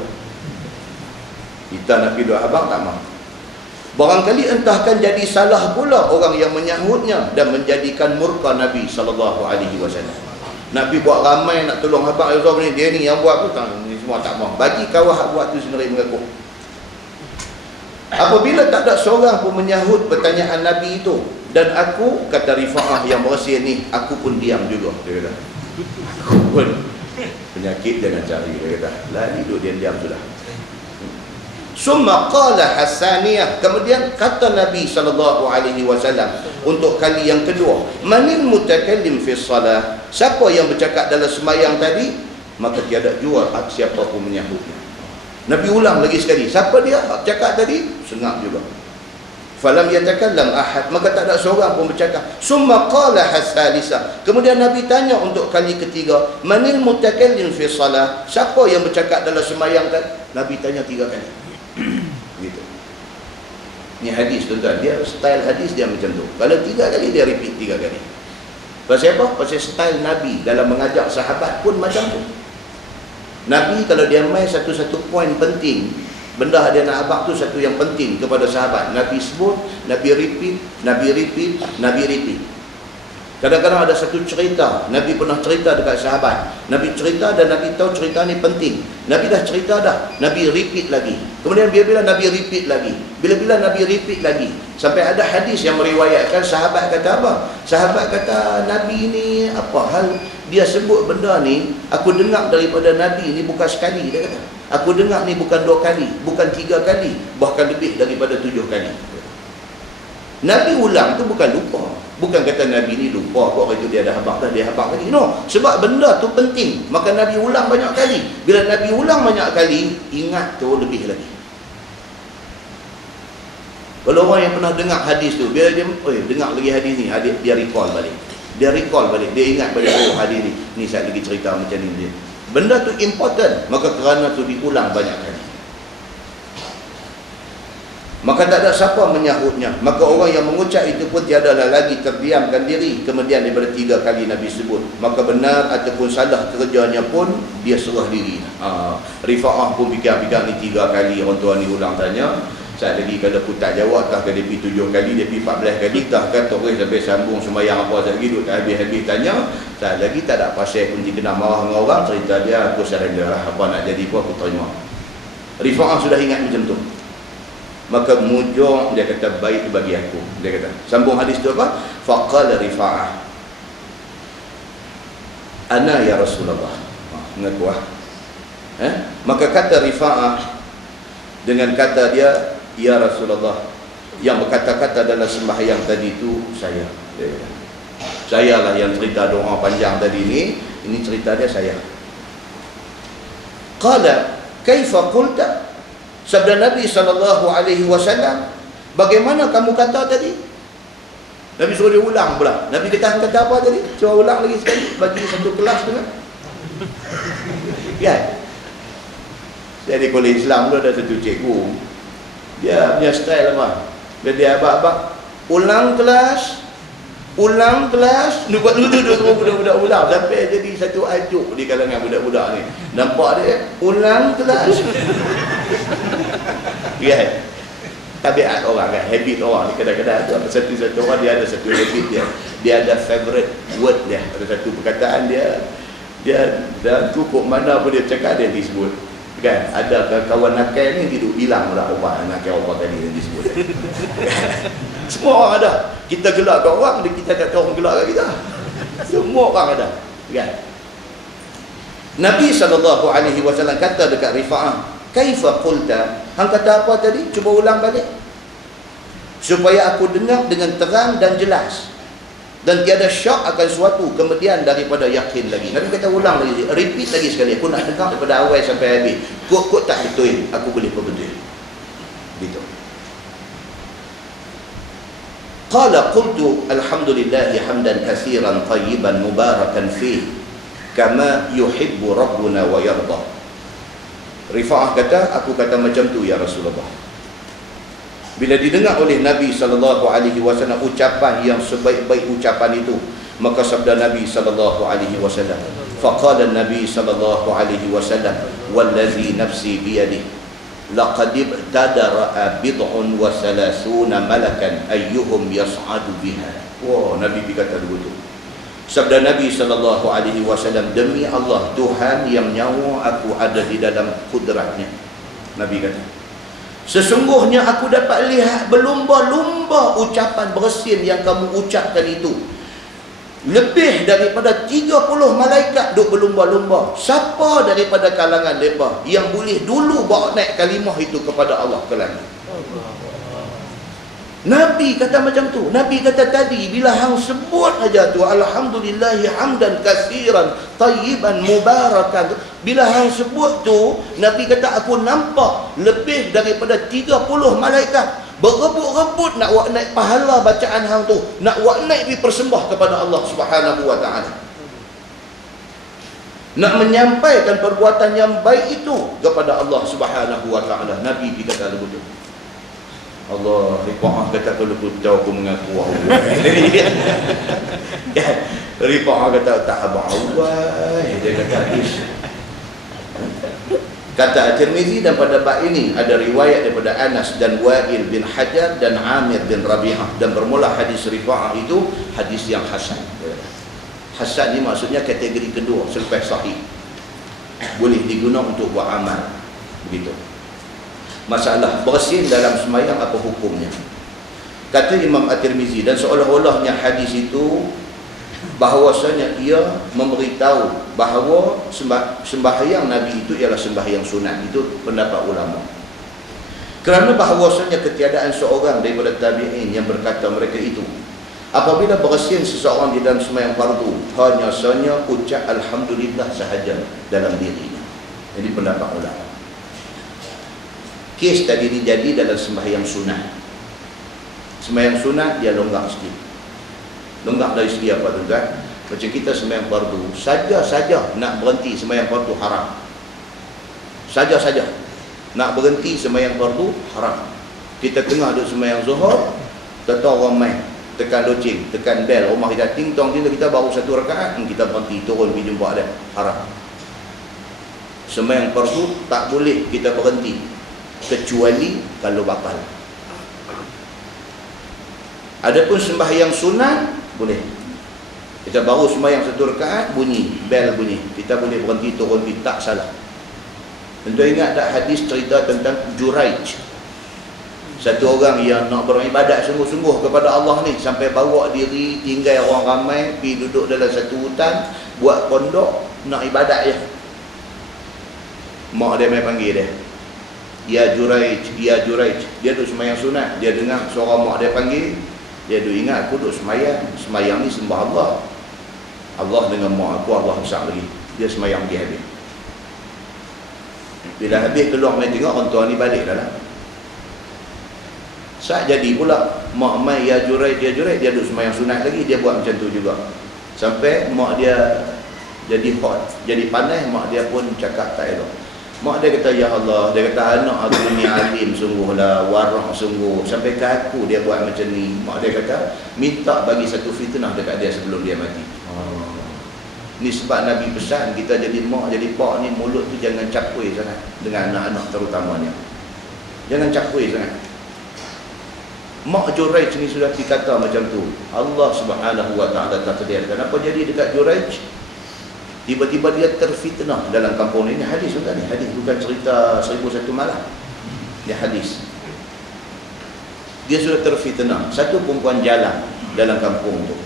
Kita nak pergi doa abang tak mahu. Barangkali entahkan jadi salah pula orang yang menyahutnya dan menjadikan murka Nabi SAW. Nabi buat ramai nak tolong abang ni, dia ni yang buat tu, ni semua tak mahu. Bagi kawah buat tu sendiri mengaku. Apabila tak ada seorang pun menyahut pertanyaan Nabi itu, dan aku, kata Rifa'ah yang bersin ni, aku pun diam juga. Dia kata, aku pun penyakit jangan cari. Dia kata, lah hidup diam-diam sudah. Summa qala hasaniyah. Kemudian kata Nabi SAW untuk kali yang kedua, manil mutakallim fi salah. Siapa yang bercakap dalam sembahyang tadi? Maka tiada jua siapa pun menyahutnya. Nabi ulang lagi sekali, siapa dia cakap tadi? Sengap juga. Falam yatakallam ahad. Maka tak ada seorang pun bercakap. Summa qala hasalisa. Kemudian Nabi tanya untuk kali ketiga, manil mutakallim fi salah. Siapa yang bercakap dalam sembahyang tadi? Nabi tanya 3 kali. Gitu. Ni hadis tuan-tuan, dia style hadis dia macam tu. Kalau 3 kali dia repeat 3 kali. Pasal apa? Pasal style Nabi dalam mengajak sahabat pun macam tu. Nabi kalau dia main satu-satu poin penting, benda dia nak abang tu satu yang penting kepada sahabat, Nabi sebut, Nabi repeat, Nabi repeat, Nabi repeat. Kadang-kadang ada satu cerita, Nabi pernah cerita dekat sahabat. Nabi cerita dan Nabi tahu cerita ni penting. Nabi dah cerita dah, Nabi repeat lagi. Kemudian bila Nabi repeat lagi. Bila Nabi repeat lagi. Sampai ada hadis yang meriwayatkan sahabat kata apa? Sahabat kata, Nabi ni apa hal dia sebut benda ni, aku dengar daripada Nabi ni bukan sekali, dia kata. Aku dengar ni bukan 2 kali, bukan 3 kali, bahkan lebih daripada 7 kali. Nabi ulang tu bukan lupa. Bukan kata Nabi ni lupa kok itu dia dah habaq dah, dia habaq lagi. No, sebab benda tu penting. Maka Nabi ulang banyak kali. Bila Nabi ulang banyak kali, ingat tu lebih lagi. Kalau orang yang pernah dengar hadis tu, bila dia dengar lagi hadis ni, dia recall balik. Dia recall balik, dia ingat balik, oh hadis ni saya lagi cerita macam ni. Benda tu important, maka kerana tu diulang banyak kali. Maka tak ada siapa menyahutnya. Maka orang yang mengucap itu pun tiadalah lagi terdiamkan diri. Kemudian daripada 3 kali Nabi sebut, maka benar ataupun salah kerjanya pun dia serah diri. Rifa'ah pun fikir-fikir ni 3 kali. Orang tua ni ulang tanya, saat lagi kalau aku tak jawab, tak dia pergi 7 kali, dia pergi 14 kali, tak kan terus sampai sambung sembahyang apa saat lagi, duduk tak habis-habis tanya. Saat lagi tak ada pasal pun dia kena marah dengan orang, cerita dia, aku surrender lah, apa nak jadi pun aku terima. Rifa'ah sudah ingat macam tu. Maka mujur, dia kata, baik bagi aku. Dia kata, sambung hadis tu apa? Faqala Rifa'ah, ana ya Rasulullah. Mengaku maka kata Rifa'ah dengan kata dia, ya Rasulullah, yang berkata-kata dalam sembahyang tadi itu saya. Saya lah yang cerita doa panjang tadi ni. Ini cerita dia, saya. Qala kaifa qulta? Sabda Nabi SAW, bagaimana kamu kata tadi? Nabi suruh dia ulang pula. Nabi kata apa tadi? Cuba ulang lagi sekali, bagi satu kelas dengan. Ya. Jadi kalau Islam tu ada satu cikgu, dia punya style apa? Dia abang-abang ulang kelas, dia buat duduk budak-budak ulang sampai jadi satu ajuk di kalangan budak-budak ni. Nampak dia ulang kelas. Ya. Tabiat orang kan, habit orang ni kadang-kadang ada satu-satu orang dia ada satu habit dia. Dia ada favorite word dia, ada satu perkataan dia dan cukup mana pun dia cakap dia disebut. Kan ada kawan nakal ni tidur bilang pula orang nakal apa tadi yang disebut. Semua orang ada. Kita gelak kat orang, kita tak tahu orang gelak kat kita. Semua orang ada. Kan? Nabi SAW kata dekat Rifa'ah, kaifa qulta? Hang kata apa tadi? Cuba ulang balik. Supaya aku dengar dengan terang dan jelas. Dan tiada syak akan suatu kemudian daripada yakin lagi. Nabi kata ulang lagi, repeat lagi sekali. Aku nak dengar daripada awal sampai habis. Kok tak betul, aku boleh perbetul. Gitu. Qala qultu alhamdulillahi hamdan katsiran tayyiban mubarakan fih kama yuhibbu rabbuna wa yarda. Rifa'ah kata, aku kata macam tu ya Rasulullah. Bila didengar oleh Nabi SAW ucapan yang sebaik-baik ucapan itu, maka sabda Nabi SAW, faqala Nabi SAW, wallazi nafsi biyadih, laqad ibtadara bid'un wa salasuna malakan ayyuhum yas'adu biha. Wah, Nabi berkata begitu. Sabda Nabi SAW, demi Allah Tuhan yang nyawa aku ada di dalam kudratnya. Nabi kata, sesungguhnya aku dapat lihat berlumba-lumba ucapan bersin yang kamu ucapkan itu. Lebih daripada 30 malaikat duk berlumba-lumba. Siapa daripada kalangan mereka yang boleh dulu bawa naik kalimah itu kepada Allah ke langit? Nabi kata macam tu. Nabi kata tadi, bila hang sebut aja tu alhamdulillahi hamdan katsiran tayyiban mubarakan, bila hang sebut tu, Nabi kata aku nampak lebih daripada 30 malaikat berebut-rebut nak buat naik pahala bacaan hang tu, nak buat naik dipersembah kepada Allah Subhanahu wa taala, nak menyampaikan perbuatan yang baik itu kepada Allah Subhanahu wa taala. Nabi berkata begitu. Allah, Rifa'ah kata kalau aku tahu aku mengaku Allah. Rifa'ah kata tak abang Allah. Dia kata hadis. Kata At-Tirmizi, dan pada bab ini ada riwayat daripada Anas dan Wa'il bin Hajar dan Amir bin Rabi'ah, dan bermula hadis Rifa'ah itu hadis yang hasan. Hasan ni maksudnya kategori kedua selepas sahih. Boleh digunakan untuk buat amal. Begitu. Masalah bersin dalam sembahyang apa hukumnya? Kata Imam At-Tirmizi, dan seolah-olahnya hadis itu bahawasanya ia memberitahu bahawa sembahyang Nabi itu ialah sembahyang sunat. Itu pendapat ulama. Kerana bahawasanya ketiadaan seorang daripada tabi'in yang berkata mereka itu, apabila bersin seseorang di dalam sembahyang fardu, hanya sahaja ucap alhamdulillah sahaja dalam dirinya. Jadi pendapat ulama. Kes tadi ni jadi dalam sembahyang sunat. Sembahyang sunat dia longgar sikit. Longgar dari segi apa tuan-tuan? Macam kita sembahyang fardu, saja-saja nak berhenti sembahyang fardu haram. Saja-saja nak berhenti sembahyang fardu haram. Kita tengah duduk sembahyang Zuhur, tahu orang main, tekan loceng, tekan bel, rumah kita ting tong, kita baru 1 rakaat, kita berhenti turun pergi jumpa dia. Haram. Sembahyang fardu tak boleh kita berhenti kecuali kalau batal. Adapun sembahyang sunat boleh. Kita baru sembahyang 1 rakaat, bunyi bel bunyi, kita boleh berhenti turun pergi, tak salah. Tentu ingat tak hadis cerita tentang Juraij, satu orang yang nak beribadat sungguh-sungguh kepada Allah ni, sampai bawa diri tinggal orang ramai, pergi duduk dalam satu hutan, buat pondok, nak ibadat je. Mak dia mai panggil dia, ya Juraij, ya Juraij. Dia duduk sembahyang sunat, dia dengar suara mak dia panggil, dia duduk ingat, aku duduk sembahyang ni sembah Allah. Allah dengan mak aku, Allah besar lagi. Dia sembahyang pergi habis. Bila habis keluar mai tengok orang tua ni balik dah lah. Saat jadi pula mak mai ya Juraij, ya Juraij, dia duduk sembahyang sunat lagi, dia buat macam tu juga. Sampai mak dia jadi hot, jadi panas, mak dia pun cakap tak elok. Mak dia kata, ya Allah, dia kata anak aku ni alim sungguhlah, warak sungguh, sampai ke aku dia buat macam ni. Mak dia kata, minta bagi satu fitnah dekat dia sebelum dia mati. Ni sebab Nabi pesan kita jadi mak, jadi pak ni, mulut tu jangan cakui sangat dengan anak-anak terutamanya. Jangan cakui sangat. Mak Juraij ni sudah dikata macam tu. Allah Subhanahu wa taala takdirkan apa jadi dekat Juraij? Tiba-tiba dia terfitnah dalam kampung ini. Hadis bukan ni, hadis bukan cerita 1001 malam. Dia hadis. Dia sudah terfitnah. Satu perempuan jalan dalam kampung tu,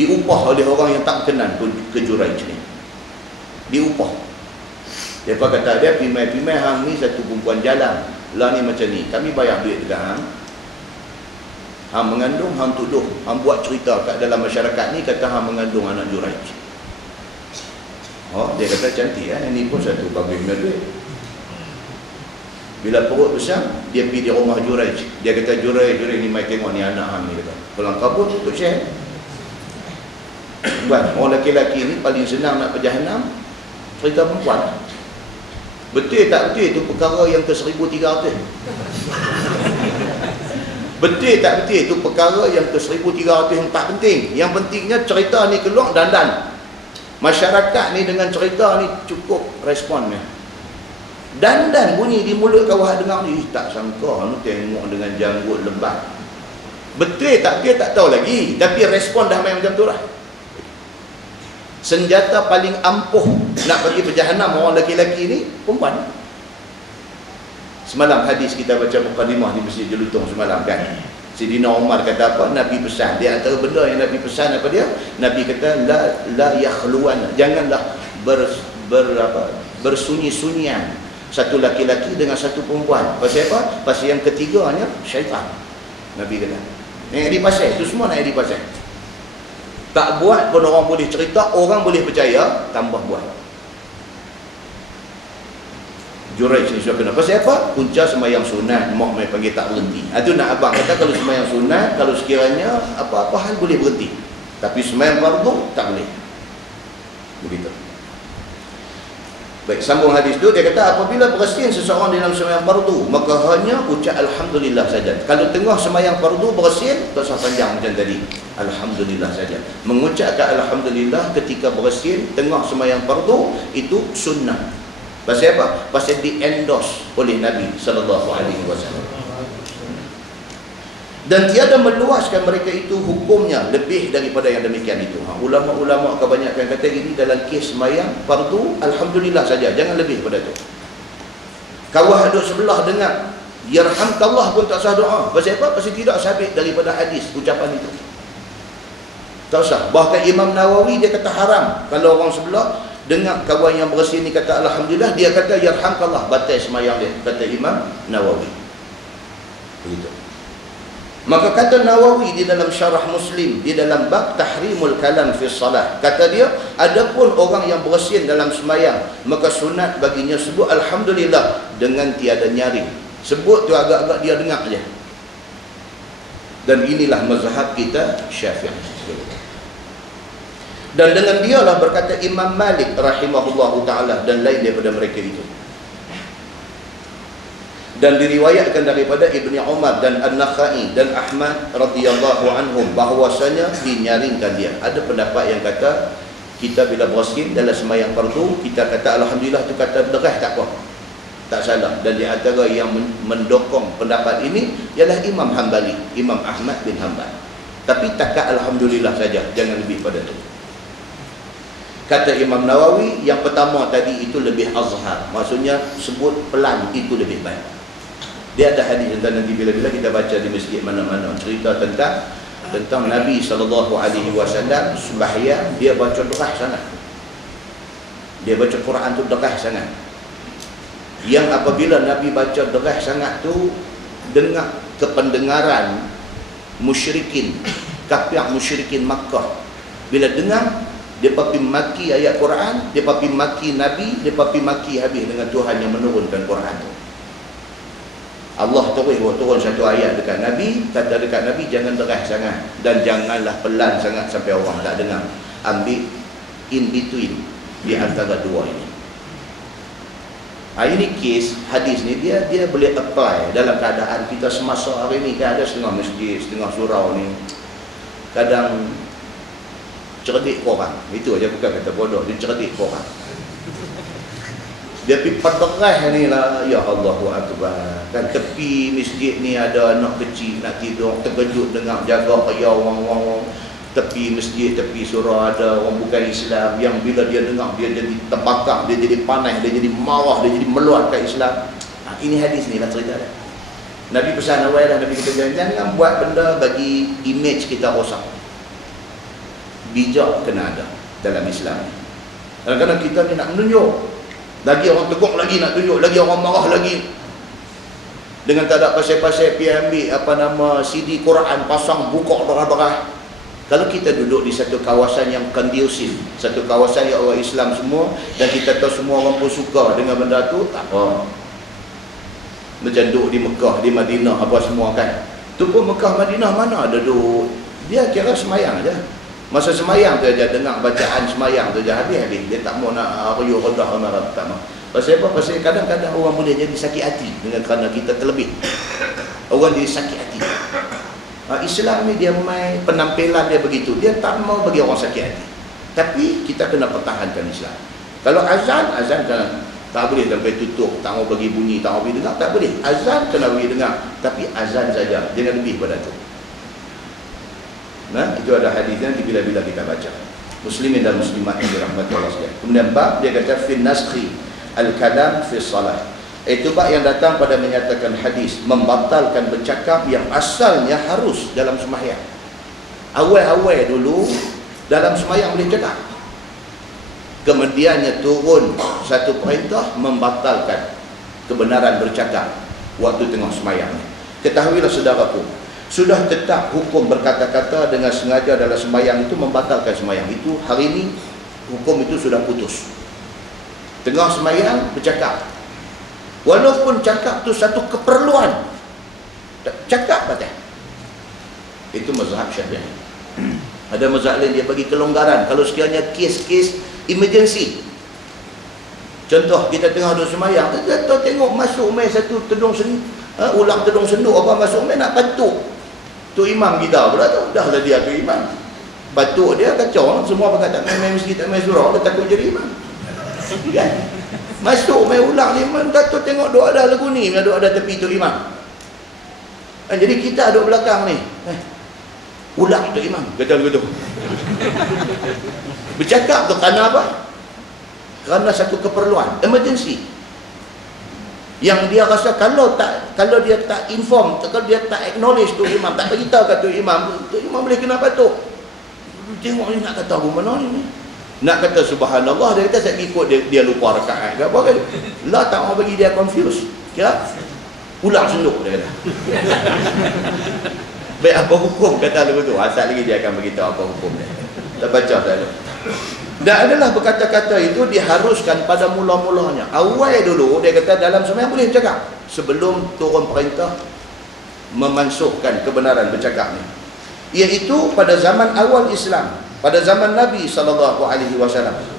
diupah oleh orang yang tak kenal ke Juraij ni. Diupah. Dia kata dia pimai-pimai hang ni satu perempuan jalan. Lah ni macam ni, kami bayar duit dekat hang. Hang mengandung, hang tuduh, hang buat cerita kat dalam masyarakat ni kata hang mengandung anak Juraij. Oh, dia kata cantik ini pun satu babi punya duit. Bila perut besar, dia pergi di rumah Juraij. Dia kata, Juraij ni mai tengok ni anak hang ni, kata. Pulang kabut untuk share. Buat orang lelaki ni paling senang nak ke Jahannam, cerita perempuan. Betul tak betul itu perkara yang ke 1300? Betul tak betul itu perkara yang ke 1300 yang tak penting. Yang pentingnya cerita ni keluar dandan. Masyarakat ni dengan cerita ni cukup responnya. Dandan bunyi di mulut kau dengar ni, tak sangka anu tengok dengan janggut lebat. Betul tak betul tak tahu lagi, tapi respon dah main macam tu lah. Senjata paling ampuh nak pergi ke Jahannam orang lelaki-lelaki ni perempuan. Semalam hadis kita baca mukadimah di Masjid Jelutong semalam kan. Sayyidina Umar kata apa? Nabi pesan. Di antara benda yang Nabi pesan apa dia? Nabi kata la yakhluwan. Janganlah bersunyi-sunyian satu laki-laki dengan satu perempuan. Pasal apa? Pasal yang ketiganya syaitan. Nabi kata. Yang dipasai itu semua nak dipasai. Tak buat pun orang boleh cerita, orang boleh percaya, tambah buat. Juraij ni sudah kena. Pasal apa? Punca sembahyang sunat, mak mai panggil tak berhenti. Itu nak abang kata kalau sembahyang sunat, kalau sekiranya apa-apa hal boleh berhenti. Tapi sembahyang fardu tak boleh. Begitu. Baik, sambung hadis tu, dia kata apabila bersin seseorang dalam sembahyang fardu, maka hanya ucap alhamdulillah saja. Kalau tengah sembahyang fardu bersin, tak usah panjang macam tadi. Alhamdulillah saja. Mengucapkan alhamdulillah ketika bersin tengah sembahyang fardu itu sunnah. Pasal apa? Pasal di-endorse oleh Nabi sallallahu alaihi wasallam. Dan tiada meluaskan mereka itu hukumnya lebih daripada yang demikian itu. Ulama-ulama kebanyakan kata ini dalam kes sembahyang fardu, alhamdulillah saja, jangan lebih pada itu. Kawah duduk sebelah dengar yarhamkallah pun tak usah doa. Pasal apa? Pasal tidak sabit daripada hadis ucapan itu. Tak usah. Bahkan Imam Nawawi dia kata haram kalau orang sebelah dengar kawan yang bersin ni kata alhamdulillah, dia kata yarhamkallah, batal sembahyang dia, kata Imam Nawawi. Begitu. Maka kata Nawawi di dalam syarah Muslim, di dalam bab tahrimul kalam fi salat, kata dia, adapun orang yang bersin dalam sembahyang, maka sunat baginya sebut alhamdulillah dengan tiada nyaring. Sebut tu agak-agak dia dengar aja. Dan inilah mazhab kita Syafi'i. Dan dengan dialah berkata Imam Malik rahimahullahu ta'ala dan lain daripada mereka itu. Dan diriwayatkan daripada Ibni Umar dan An-Nakhai dan Ahmad radhiyallahu anhum bahwasanya dinyaringkan dia. Ada pendapat yang kata kita bila bersin dalam sembahyang fardu kita kata alhamdulillah tu kata derah tak apa. Tak salah. Dan di antara yang mendokong pendapat ini ialah Imam Hanbali, Imam Ahmad bin Hanbal. Tapi takat alhamdulillah saja, jangan lebih pada itu. Kata Imam Nawawi, yang pertama tadi itu lebih azhar. Maksudnya sebut pelan itu lebih baik. Dia ada hadis tentang nanti bila-bila kita baca di masjid mana-mana cerita tentang Nabi SAW sembahyang dia baca derah sangat. Dia baca Quran tu derah sangat. Yang apabila Nabi baca derah sangat tu dengar kependengaran musyrikin, kafir musyrikin Makkah. Bila dengar dia pergi maki ayat Quran, dia pergi maki Nabi, dia pergi maki habis dengan Tuhan yang menurunkan Quran tu. Allah turun satu ayat dekat Nabi, kata dekat Nabi jangan derah sangat dan janganlah pelan sangat sampai orang tak dengar. Ambil in between di antara dua ini. Ini kes hadis ni dia boleh apply dalam keadaan kita semasa hari ni. Kan ada setengah masjid, setengah surau ni kadang cerdik korang. Itu aja, bukan kata bodoh, dia cerdik korang. Dia pergi paderah ni lah, ya Allahu Akbar. Kan tepi masjid ni ada anak kecil nak tidur, terkejut dengar jaga kaya orang-orang. Tepi masjid, tepi surau ada orang bukan Islam yang bila dia dengar dia jadi terbakar, dia jadi panas, dia jadi marah, dia jadi meluat kat Islam. Ini hadis ni lah cerita dia. Nabi pesan awal dah, Nabi kata jangan buat benda bagi image kita rosak. Bijak kena ada dalam Islam. Kadang-kadang kita ni nak menunjuk, lagi orang teguk lagi nak tunjuk, lagi orang marah lagi. Dengan tak ada pasal-pasal pergi ambil CD Quran pasang buka derah-derah. Kalau kita duduk di satu kawasan yang kondusif, satu kawasan yang orang Islam semua dan kita tahu semua orang pun suka dengan benda tu, tak apa. Macam duduk di Mekah, di Madinah apa semua kan. Tu pun Mekah, Madinah mana ada duduk. Dia kira semayang je. Masa semayang tu aja dengar bacaan semayang tu aja habis-habis. Dia tak mau nak riuh redah marah, tak mau. Pasal apa? Pasal kadang-kadang orang boleh jadi sakit hati dengan kerana kita terlebih. Orang jadi sakit hati. Islam ni dia main penampilan dia begitu. Dia tak mau bagi orang sakit hati. Tapi kita kena pertahankan Islam. Kalau azan kena, tak boleh sampai tutup, tak mau bagi bunyi, tak mau bagi dengar, tak boleh. Azan kena bagi dengar, tapi azan saja, jangan lebih pada tu. Nah, itu ada hadisnya di bila-bila kita baca. Muslimin dan muslimat yang dirahmati Allah sekalian. Kemudian bab dia kata fi naskhi al-kalam fi salat. Itu bab yang datang pada menyatakan hadis membatalkan bercakap yang asalnya harus dalam sembahyang. Awal-awal dulu dalam sembahyang boleh cakap. Kemudiannya turun satu perintah membatalkan kebenaran bercakap waktu tengah sembahyang. Ketahuilah saudaraku, sudah tetap hukum berkata-kata dengan sengaja dalam sembahyang itu membatalkan sembahyang. Itu hari ini hukum itu sudah putus. Tengah sembahyang bercakap, walaupun cakap tu satu keperluan, cakap batal. Itu mazhab Syafi'i. Ada mazhab lain dia bagi kelonggaran kalau sekiranya kes-kes emergency. Contoh kita tengah duduk sembahyang, kita tengok masuk mai satu tedung ulang tedung senduk apa masuk mai nak batuk. Tu imam kita pula tu, dah lah dia tu imam. Batuk dia kacau, semua berkata main masjid tak main surau, dia takut jadi imam. Kan? Masuk main ulang ni, imam kata tengok doa ada lagu ni, doa ada tepi tu imam. Jadi kita duduk belakang ni. Ulang tu imam, kata begitu. Bercakap tu kerana apa? Kerana satu keperluan, emergency. Yang dia rasa kalau dia tak inform, kalau dia tak acknowledge tu imam, tak beritahu kat tu imam boleh kena batuk. Tengok ni nak kata apa mana ni? Nak kata subhanallah, dia kata saya ikut dia lupa rakaat ke apa kan? Lah tak mau bagi dia confuse. Kira ulang senduk dia kata. Baik apa hukum kata lagu tu? Asal lagi dia akan beritahu apa hukum dia. Kita baca dulu. Dan adalah berkata-kata itu diharuskan pada mula-mulanya. Awal dulu dia kata dalam sembahyang boleh bercakap sebelum turun perintah memansuhkan kebenaran bercakap ni. Iaitu pada zaman awal Islam pada zaman Nabi SAW.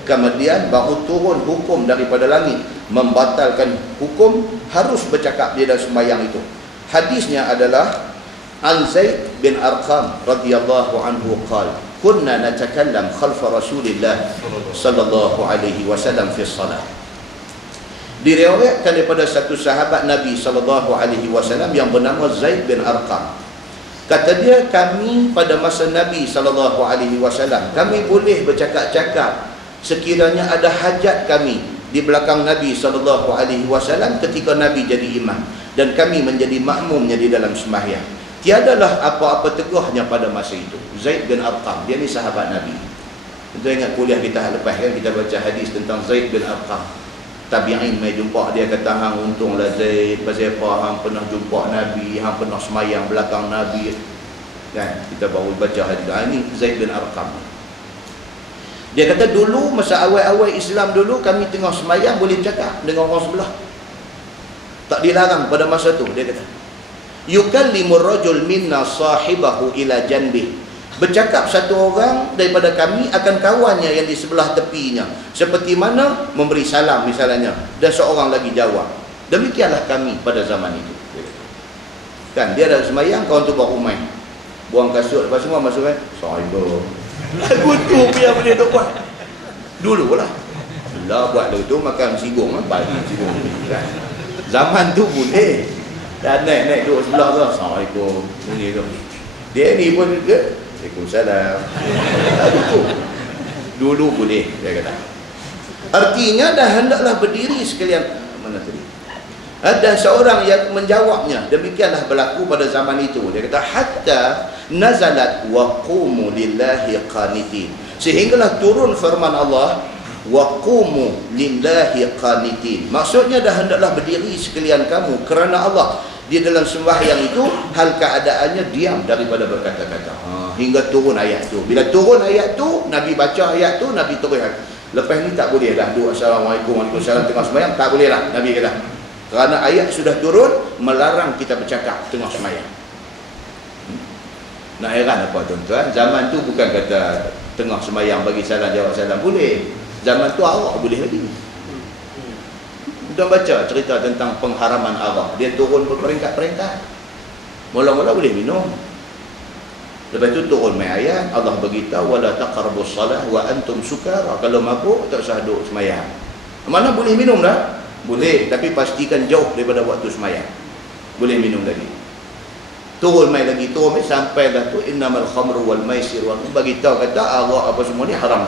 Kemudian baru turun hukum daripada langit membatalkan hukum harus bercakap di dalam sembahyang itu. Hadisnya adalah an Zaid bin Arqam radhiyallahu anhu qala kunna natakallam khalfa Rasulillah sallallahu alaihi wasallam fi shalah. Diriwayatkan daripada satu sahabat Nabi sallallahu alaihi wasallam yang bernama Zaid bin Arqam. Kata dia, kami pada masa Nabi SAW, kami boleh bercakap-cakap sekiranya ada hajat kami di belakang Nabi SAW ketika Nabi jadi imam dan kami menjadi makmumnya di dalam sembahyang. Tiadalah apa-apa teguhnya pada masa itu. Zaid bin Arqam, dia ni sahabat Nabi. Kita ingat kuliah kita lepas kan, kita baca hadis tentang Zaid bin Arqam. Tabi'in mai jumpa dia, kata hang untunglah Zaid, pasal apa hang pernah jumpa Nabi, hang pernah semayang belakang Nabi kan. Kita baru baca hadis ini Zaid bin Arqam. Dia kata dulu masa awal-awal Islam dulu kami tengah semayang boleh bercakap dengan orang sebelah, tak dilarang pada masa tu. Dia kata yukallimur rajul minna sahibahu ila janbih, bercakap satu orang daripada kami akan kawannya yang di sebelah tepinya, seperti mana memberi salam misalnya, dan seorang lagi jawab. Demikianlah kami pada zaman itu. Kan dia dah semayang, kawan tu baru main buang kasut, lepas semua masuk kan, sahiba lagu tu biar boleh duk buat dulu lah. Lah buat lagu tu makan sigong kan, bagi sigong kan. Zaman tu boleh. Dan naik duduk sebelah tu, assalamualaikum bunyi tu. Dia ni pun ke Waalaikumsalam. Dulu boleh, dia kata. Artinya dah hendaklah berdiri sekalian. Mana tadi? Ada seorang yang menjawabnya. Demikianlah berlaku pada zaman itu. Dia kata hatta nazalat wa qumu lillahi qanitin. Sehinggalah turun firman Allah wa qumu lillahi qanitin. Maksudnya dah hendaklah berdiri sekalian kamu kerana Allah di dalam sembahyang itu hal keadaannya diam daripada berkata-kata. Hingga turun ayat tu. Bila turun ayat tu, Nabi baca ayat tu, Nabi turun. Lepas ni tak boleh dah duk assalamualaikum waalaikumsalam tengah sembahyang, tak boleh dah Nabi kata. Kerana ayat sudah turun melarang kita bercakap tengah sembahyang. Nak heran apa tuan-tuan? Zaman tu bukan kata tengah sembahyang bagi salam jawab salam boleh. Zaman tu arak boleh lagi. Kita baca cerita tentang pengharaman arak. Dia turun berperingkat-peringkat. Mula-mula boleh minum. Lepas tu turun mai ayat, Allah beritahu wala taqrabus salah wa antum sukara. Kalau mabuk tak usah duduk sembahyang. Mana boleh minum dah? Boleh, tapi pastikan jauh daripada waktu sembahyang. Boleh minum lagi. Turun mai lagi, turun mai sampai dah tu innamal khamru wal maisir wal, bagi tahu kata arak apa semua ni haram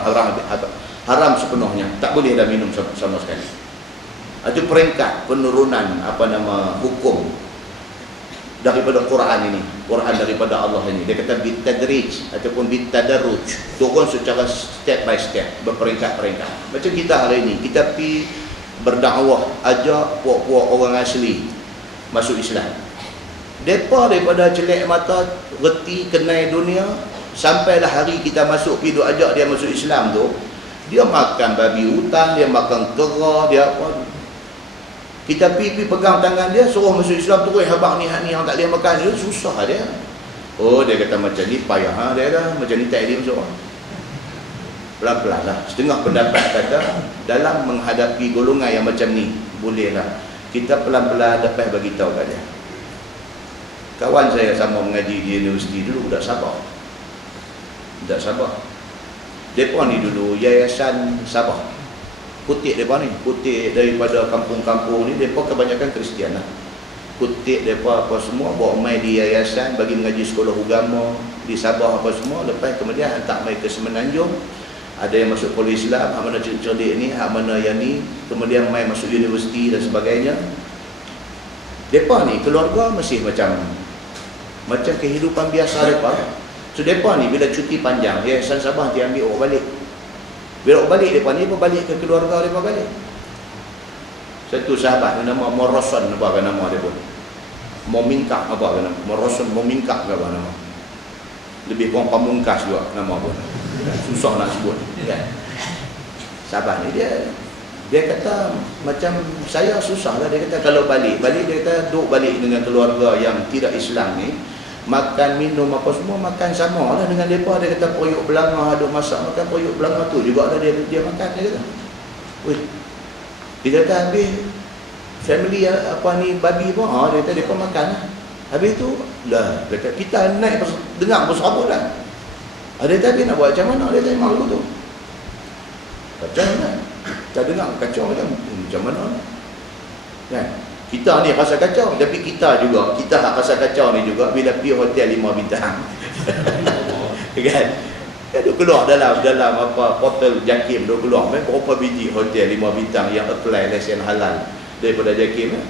sepenuhnya. Tak boleh dah minum sama sekali. Itu peringkat penurunan hukum daripada Quran ini. Quran daripada Allah ini. Dia kata bitadrij ataupun bitadarruj. Turun secara step by step, berperingkat-peringkat. Macam kita hari ini, kita pergi berdakwah, ajak puak-puak orang asli masuk Islam. Mereka daripada celek mata, reti, kenal dunia, sampailah hari kita masuk, pergi duk ajak dia masuk Islam tu, dia makan babi hutan, dia makan kera, dia apa. Kita pergi pegang tangan dia, suruh masuk Islam, terus habang ni, yang tak boleh makan, dia susah dia. Oh, dia kata macam ni payah dia dah, macam ni tak boleh masuk. Pelan-pelan lah. Setengah pendapat kata dalam menghadapi golongan yang macam ni bolehlah kita pelan-pelan lepas bagi tahu kat dia. Kawan saya sama mengaji di universiti dulu budak Sabah. Depa ni dulu Yayasan Sabah. Kutik depa ni, kutik daripada kampung-kampung ni, depa kebanyakan Kristian lah. Kutik depa apa semua bawa mai di yayasan bagi mengaji sekolah agama di Sabah apa semua, lepas kemudian hantar mai ke Semenanjung. Ada yang masuk polis Islam, hak mana cerdik ni, hak mana yang ni, kemudian main masuk universiti dan sebagainya. Depa ni keluarga masih macam kehidupan biasa depa. So depa ni bila cuti panjang, Yayasan Sabah dia ambil orang balik. Bila orang balik depa ni balik ke keluarga depa balik. Satu sahabat nama Moroson apa kan nama dia pun. Momingkak apa kan nama? Moroson Momingkak apa nama? Lebih kurang pamungkas juga nama pun. Susah nak sebut kan. Sabah ni dia kata macam saya susah lah. Dia kata kalau balik dia kata duduk balik dengan keluarga yang tidak Islam ni, makan, minum apa semua makan sama lah dengan mereka. Dia kata periuk belanga ada masak makan periuk belanga tu juga ada dia makan, dia kata. Weh, dia kata habis family apa ni babi pun dia kata mereka makan lah. Habis tu lah kata kita naik dengar berserabut lah. Dia kata habis nak buat macam mana? Dia kata malu tu kacau kan, kita dengar kacau macam mana kan. Kita ni rasa kacau, tapi kita rasa kacau ni juga bila pergi hotel 5 bintang. Kan? Dia keluar dalam apa portal JAKIM, dia keluar berapa biji hotel 5 bintang yang apply lesen halal daripada JAKIM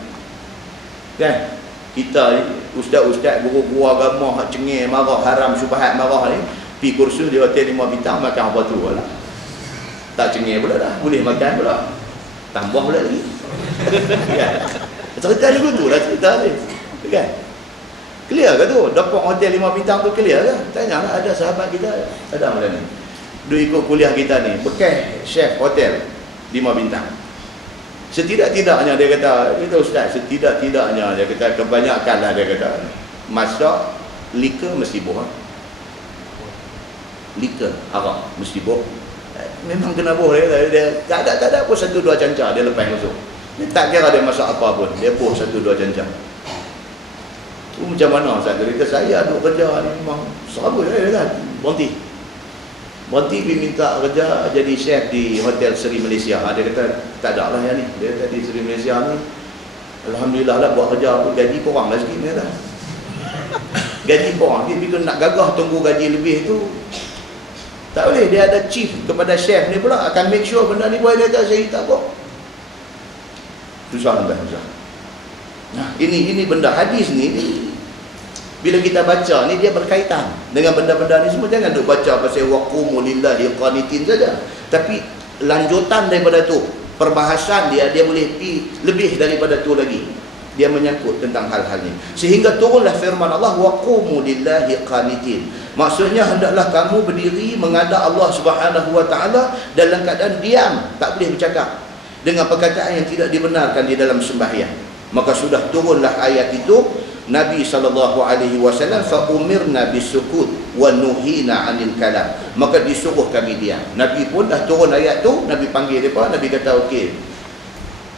kan. Kita ustaz-ustaz, guru-guru agama hak cengeng marah, haram syubhat marah ni, pergi kursus di hotel 5 bintang makan apa tu lah. Tak cengeng pula dah, boleh makan pula. Tambah pula lagi. Kan? Cerita dulu tu lah cerita ni. Kan? Clear ke tu? Dapat hotel 5 bintang tu clear ke? Tanyalah ada sahabat kita, ada macam ni. Dia ikut kuliah kita ni, bekas chef hotel 5 bintang. Setidak-tidaknya dia kata, itu ustaz, setidak-tidaknya dia kata, kebanyakan lah dia kata, masak liquor mesti boh. Liquor, arak mesti boh. Memang kena boh dia tak ada pun 1-2 cancah dia lepas masuk. Dia tak kira dia masak apa pun, dia boh 1-2 cancah. Tu macam mana Ustaz? Dia kata saya duk kerja ni memang serabut dia kata. Berhenti pergi minta kerja jadi chef di Hotel Seri Malaysia. Dia kata tak ada lah yang ni. Dia kata di Seri Malaysia ni alhamdulillah lah buat kerja pun gaji kurang lah sikit dia kata. Gaji kurang. Dia bila nak gagah tunggu gaji lebih tu tak boleh. Dia ada chief kepada chef ni pula akan make sure benda ni boleh. Dia kata saya tak buat. Susah. Nah, ini benda hadis ni bila kita baca ni dia berkaitan dengan benda-benda ni semua. Jangan duk baca pasal waqumu lillahi qanitin saja, tapi lanjutan daripada tu, perbahasan dia boleh lebih daripada tu lagi. Dia menyangkut tentang hal-hal ni sehingga turunlah firman Allah waqumu lillahi qanitin. Maksudnya hendaklah kamu berdiri menghadap Allah Subhanahu wa taala dalam keadaan diam, tak boleh bercakap dengan perkataan yang tidak dibenarkan di dalam sembahyang. Maka sudah turunlah ayat itu. Nabi SAW fa umirna bisukut wa nuhina 'anil kalam. Maka disuruh kami diam. Nabi pun dah turun ayat tu, Nabi panggil depa, Nabi kata okey.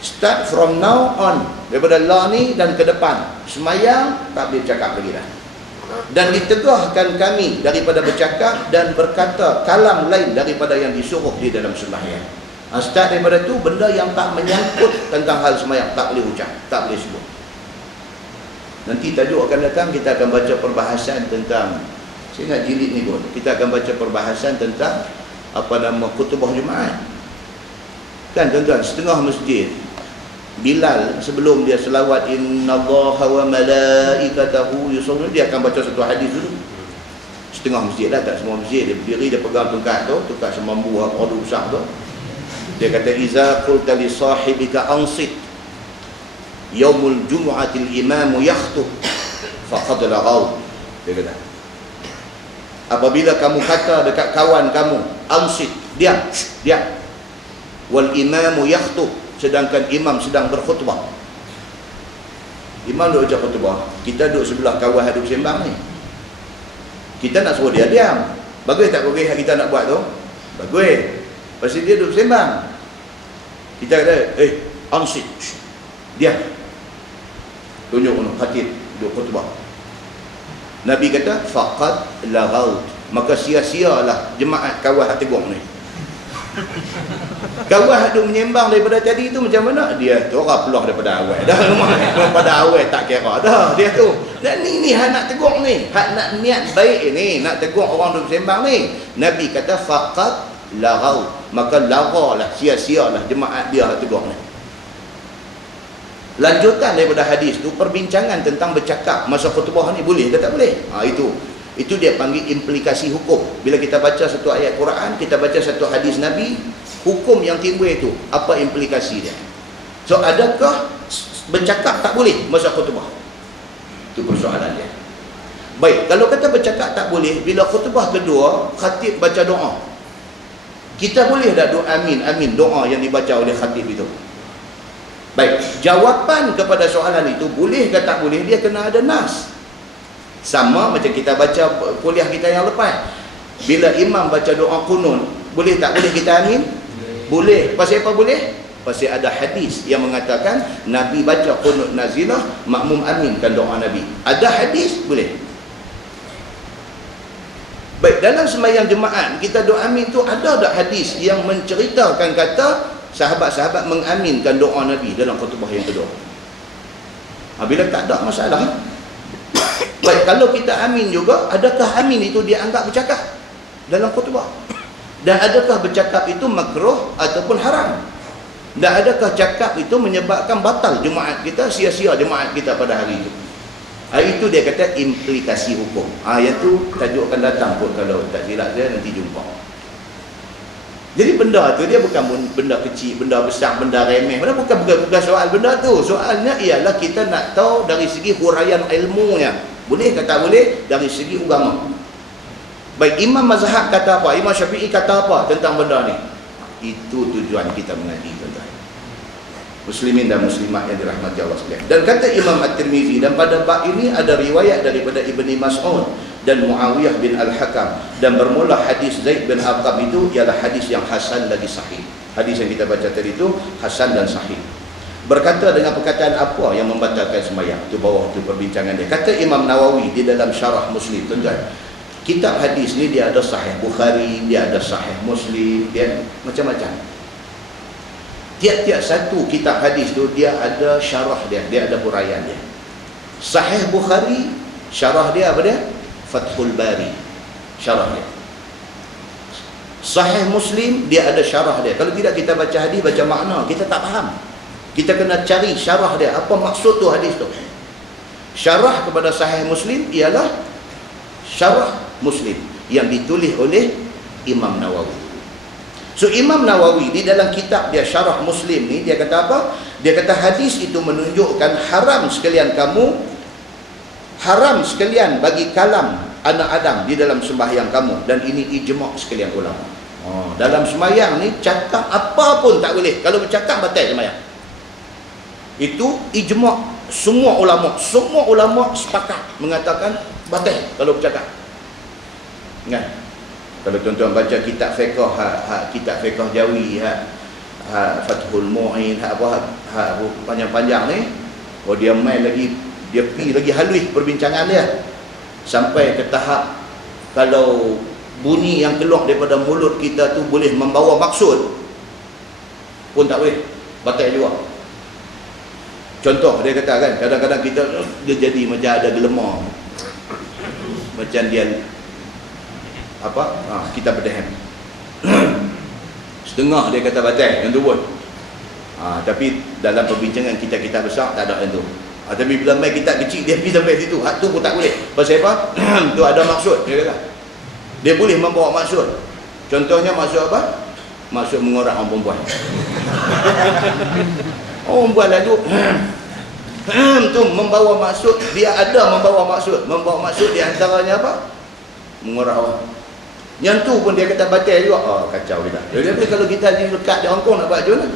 Start from now on, daripada lah ni dan ke depan semayang tak boleh cakap lagi dah. Dan ditegahkan kami daripada bercakap dan berkata kalam lain daripada yang disuruh di dalam sembahyang. Start daripada tu, benda yang tak menyangkut tentang hal sembahyang tak boleh ucap, tak boleh sebut. Nanti tajuk akan datang, kita akan baca perbahasan tentang, saya ingat jilid ni pun, kita akan baca perbahasan tentang apa nama khutbah Jumaat. Kan tuan-tuan, setengah masjid Bilal sebelum dia selawat innallaha wa malaikatahu yusalluna, dia akan baca satu hadis dulu. Setengah masjid lah, tak semua masjid. Dia berdiri, dia pegang tongkat tu, tongkat semambu apa besar tu. Dia kata iza qulta li sahibika ansit yaumul jumu'atil imamu yakhtub faqad laghaw. Dia kata apabila kamu kata dekat kawan kamu ansit, diam wal imamu yakhtub, sedangkan imam sedang berkhutbah. Imam duduk baca khutbah, kita duduk sebelah kawan hadap sembang ni, kita nak suruh dia diam. Bagus tak bagus yang kita nak buat tu? Bagus. Pasal dia duduk sembang, kita kata ansit, diam, tunjuk khatib duduk khutbah. Nabi kata faqad laghaut, maka sia-sialah jemaat kawah tegung ni. Kawah duk menyembang daripada tadi tu macam mana? Dia tu orang peluh daripada awal dah. Daripada awal tak kira dah dia tu. Dan ni hak nak tegung ni, hak nak niat baik ni, nak tegung orang duk sembang ni. Nabi kata faqad laghaut, maka laghalah, sia-sialah jemaat dia hak tegung ni. Lanjutan daripada hadis tu, perbincangan tentang bercakap masa khutbah ni boleh ke tak boleh? Itu dia panggil implikasi hukum. Bila kita baca satu ayat Quran, kita baca satu hadis Nabi, hukum yang timbul itu, apa implikasi dia? So, adakah bercakap tak boleh masa khutbah? Itu persoalan dia. Baik, kalau kata bercakap tak boleh, bila khutbah kedua, khatib baca doa, kita boleh dah doa amin doa yang dibaca oleh khatib itu? Baik, jawapan kepada soalan itu boleh ke tak boleh, dia kena ada nas. Sama macam kita baca kuliah kita yang lepas. Bila imam baca doa kunut, boleh tak boleh kita amin? Boleh. Pasal apa boleh? Pasal ada hadis yang mengatakan Nabi baca kunut nazilah, makmum aminkan doa Nabi. Ada hadis, boleh. Baik, dalam sembahyang jemaat kita doa amin tu ada tak hadis yang menceritakan kata sahabat-sahabat mengaminkan doa Nabi dalam khutbah yang kedua? Bila tak ada masalah. Baik, kalau kita amin juga, adakah amin itu dianggap bercakap dalam khutbah? Dan adakah bercakap itu makruh ataupun haram? Dan adakah cakap itu menyebabkan batal jemaat kita, sia-sia jemaat kita pada hari itu? Itu dia kata implikasi hukum. Yang tu tajuk akan datang pun kalau tak silap dia, nanti jumpa. Jadi benda tu dia bukan benda kecil, benda besar, benda remeh. Benda bukan soal benda tu. Soalnya ialah kita nak tahu dari segi huraian ilmunya. Boleh ke tak boleh dari segi agama. Baik, Imam Mazhab kata apa, Imam Syafi'i kata apa tentang benda ni. Itu tujuan kita mengaji, tuan-tuan. Muslimin dan muslimat yang dirahmati Allah sekalian. Dan kata Imam At-Tirmizi, dan pada bab ini ada riwayat daripada Ibni Mas'ud dan Muawiyah bin Al-Hakam, dan bermula hadis Zaid bin Arqam itu ialah hadis yang hasan lagi sahih. Hadis yang kita baca tadi itu hasan dan sahih. Berkata dengan perkataan apa yang membatalkan sembahyang. Itu bawah tu perbincangan dia. Kata Imam Nawawi di dalam syarah Muslim, tuan-tuan, kitab hadis ni dia ada sahih Bukhari, dia ada sahih Muslim, dia macam-macam. Tiap-tiap satu kitab hadis tu dia ada syarah dia, dia ada huraian dia. Sahih Bukhari, syarah dia apa dia? Fathul Bari, syarah dia. Sahih Muslim, dia ada syarah dia. Kalau tidak kita baca hadis, baca makna, kita tak faham. Kita kena cari syarah dia, apa maksud tu hadis tu. Syarah kepada Sahih Muslim ialah syarah Muslim yang ditulis oleh Imam Nawawi. So Imam Nawawi di dalam kitab dia Syarah Muslim ni, dia kata apa? Dia kata hadis itu menunjukkan haram sekalian kamu, haram sekalian bagi kalam anak Adam di dalam sembahyang kamu, dan ini ijma' sekalian ulama. Dalam sembahyang ni cakap apa pun tak boleh. Kalau bercakap batal sembahyang. Itu ijma' semua ulama sepakat mengatakan batal kalau bercakap. Kan? Kalau tuan-tuan baca kitab fiqh, kitab fiqh Jawi, Fathul Mu'in, panjang-panjang ni, dia main lagi, dia pi lagi halus perbincangan dia sampai ke tahap kalau bunyi yang keluar daripada mulut kita tu boleh membawa maksud pun tak boleh, batal juga. Contoh dia kata kan, kadang-kadang dia jadi macam ada gelemar, macam dia kita berdahan setengah dia kata batal yang tu pun. Tapi dalam perbincangan kita besar tak ada yang tu. Tapi bila main kita kecil dia pergi sampai situ, hak tu pun tak boleh. Pasal apa? Tu ada maksud dia kata. Dia boleh membawa maksud. Contohnya maksud apa? Maksud mengorak orang perempuan. Orang perempuan lalu tu membawa maksud, dia ada membawa maksud. Membawa maksud di antaranya apa? Mengorak orang. Yang tu pun dia kata batal juga. Kacau dia. Jadi kalau kita di lekat di Hong Kong nak buat macam mana?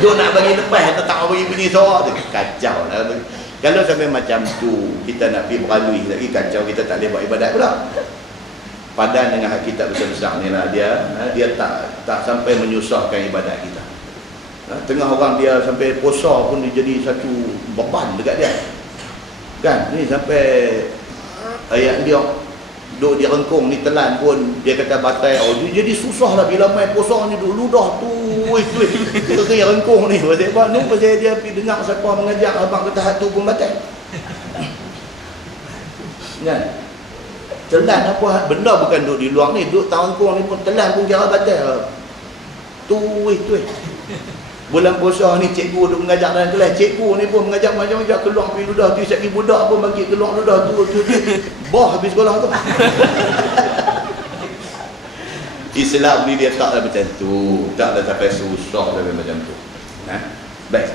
Dia nak bagi lepas atau tak bagi bunyi sorak tu, kacau lah. Kalau sampai macam tu kita nak pergi beralui lagi, kacau, kita tak boleh buat ibadat pula. Padan dengan hak kita besar-besar ni lah dia tak sampai menyusahkan ibadat kita. Tengah orang dia sampai puasa pun dia jadi satu beban dekat dia. Kan? Ni sampai ayat dia duduk di rengkung ni telan pun dia kata batal. Dia jadi susah lah bila main puasa ni duduk ludah tu kita kena rengkung ni. Pasal apa? Pasal dia pergi dengar siapa mengajar abang kata hak tu pun batal. Kan? Telan apa benda bukan duduk di luar ni, duduk rengkung ni pun telan pun kira batal. Tu. Bulan puasa ni cikgu duk mengajar dalam kelas, cikgu ni pun mengajar macam-macam, keluar pergi ludah tu, sekali budak pun bagi keluar ludah tu bah habis sekolah tu. Islam ni dia taklah macam tu, taklah sampai susah sampai macam tu. Baik.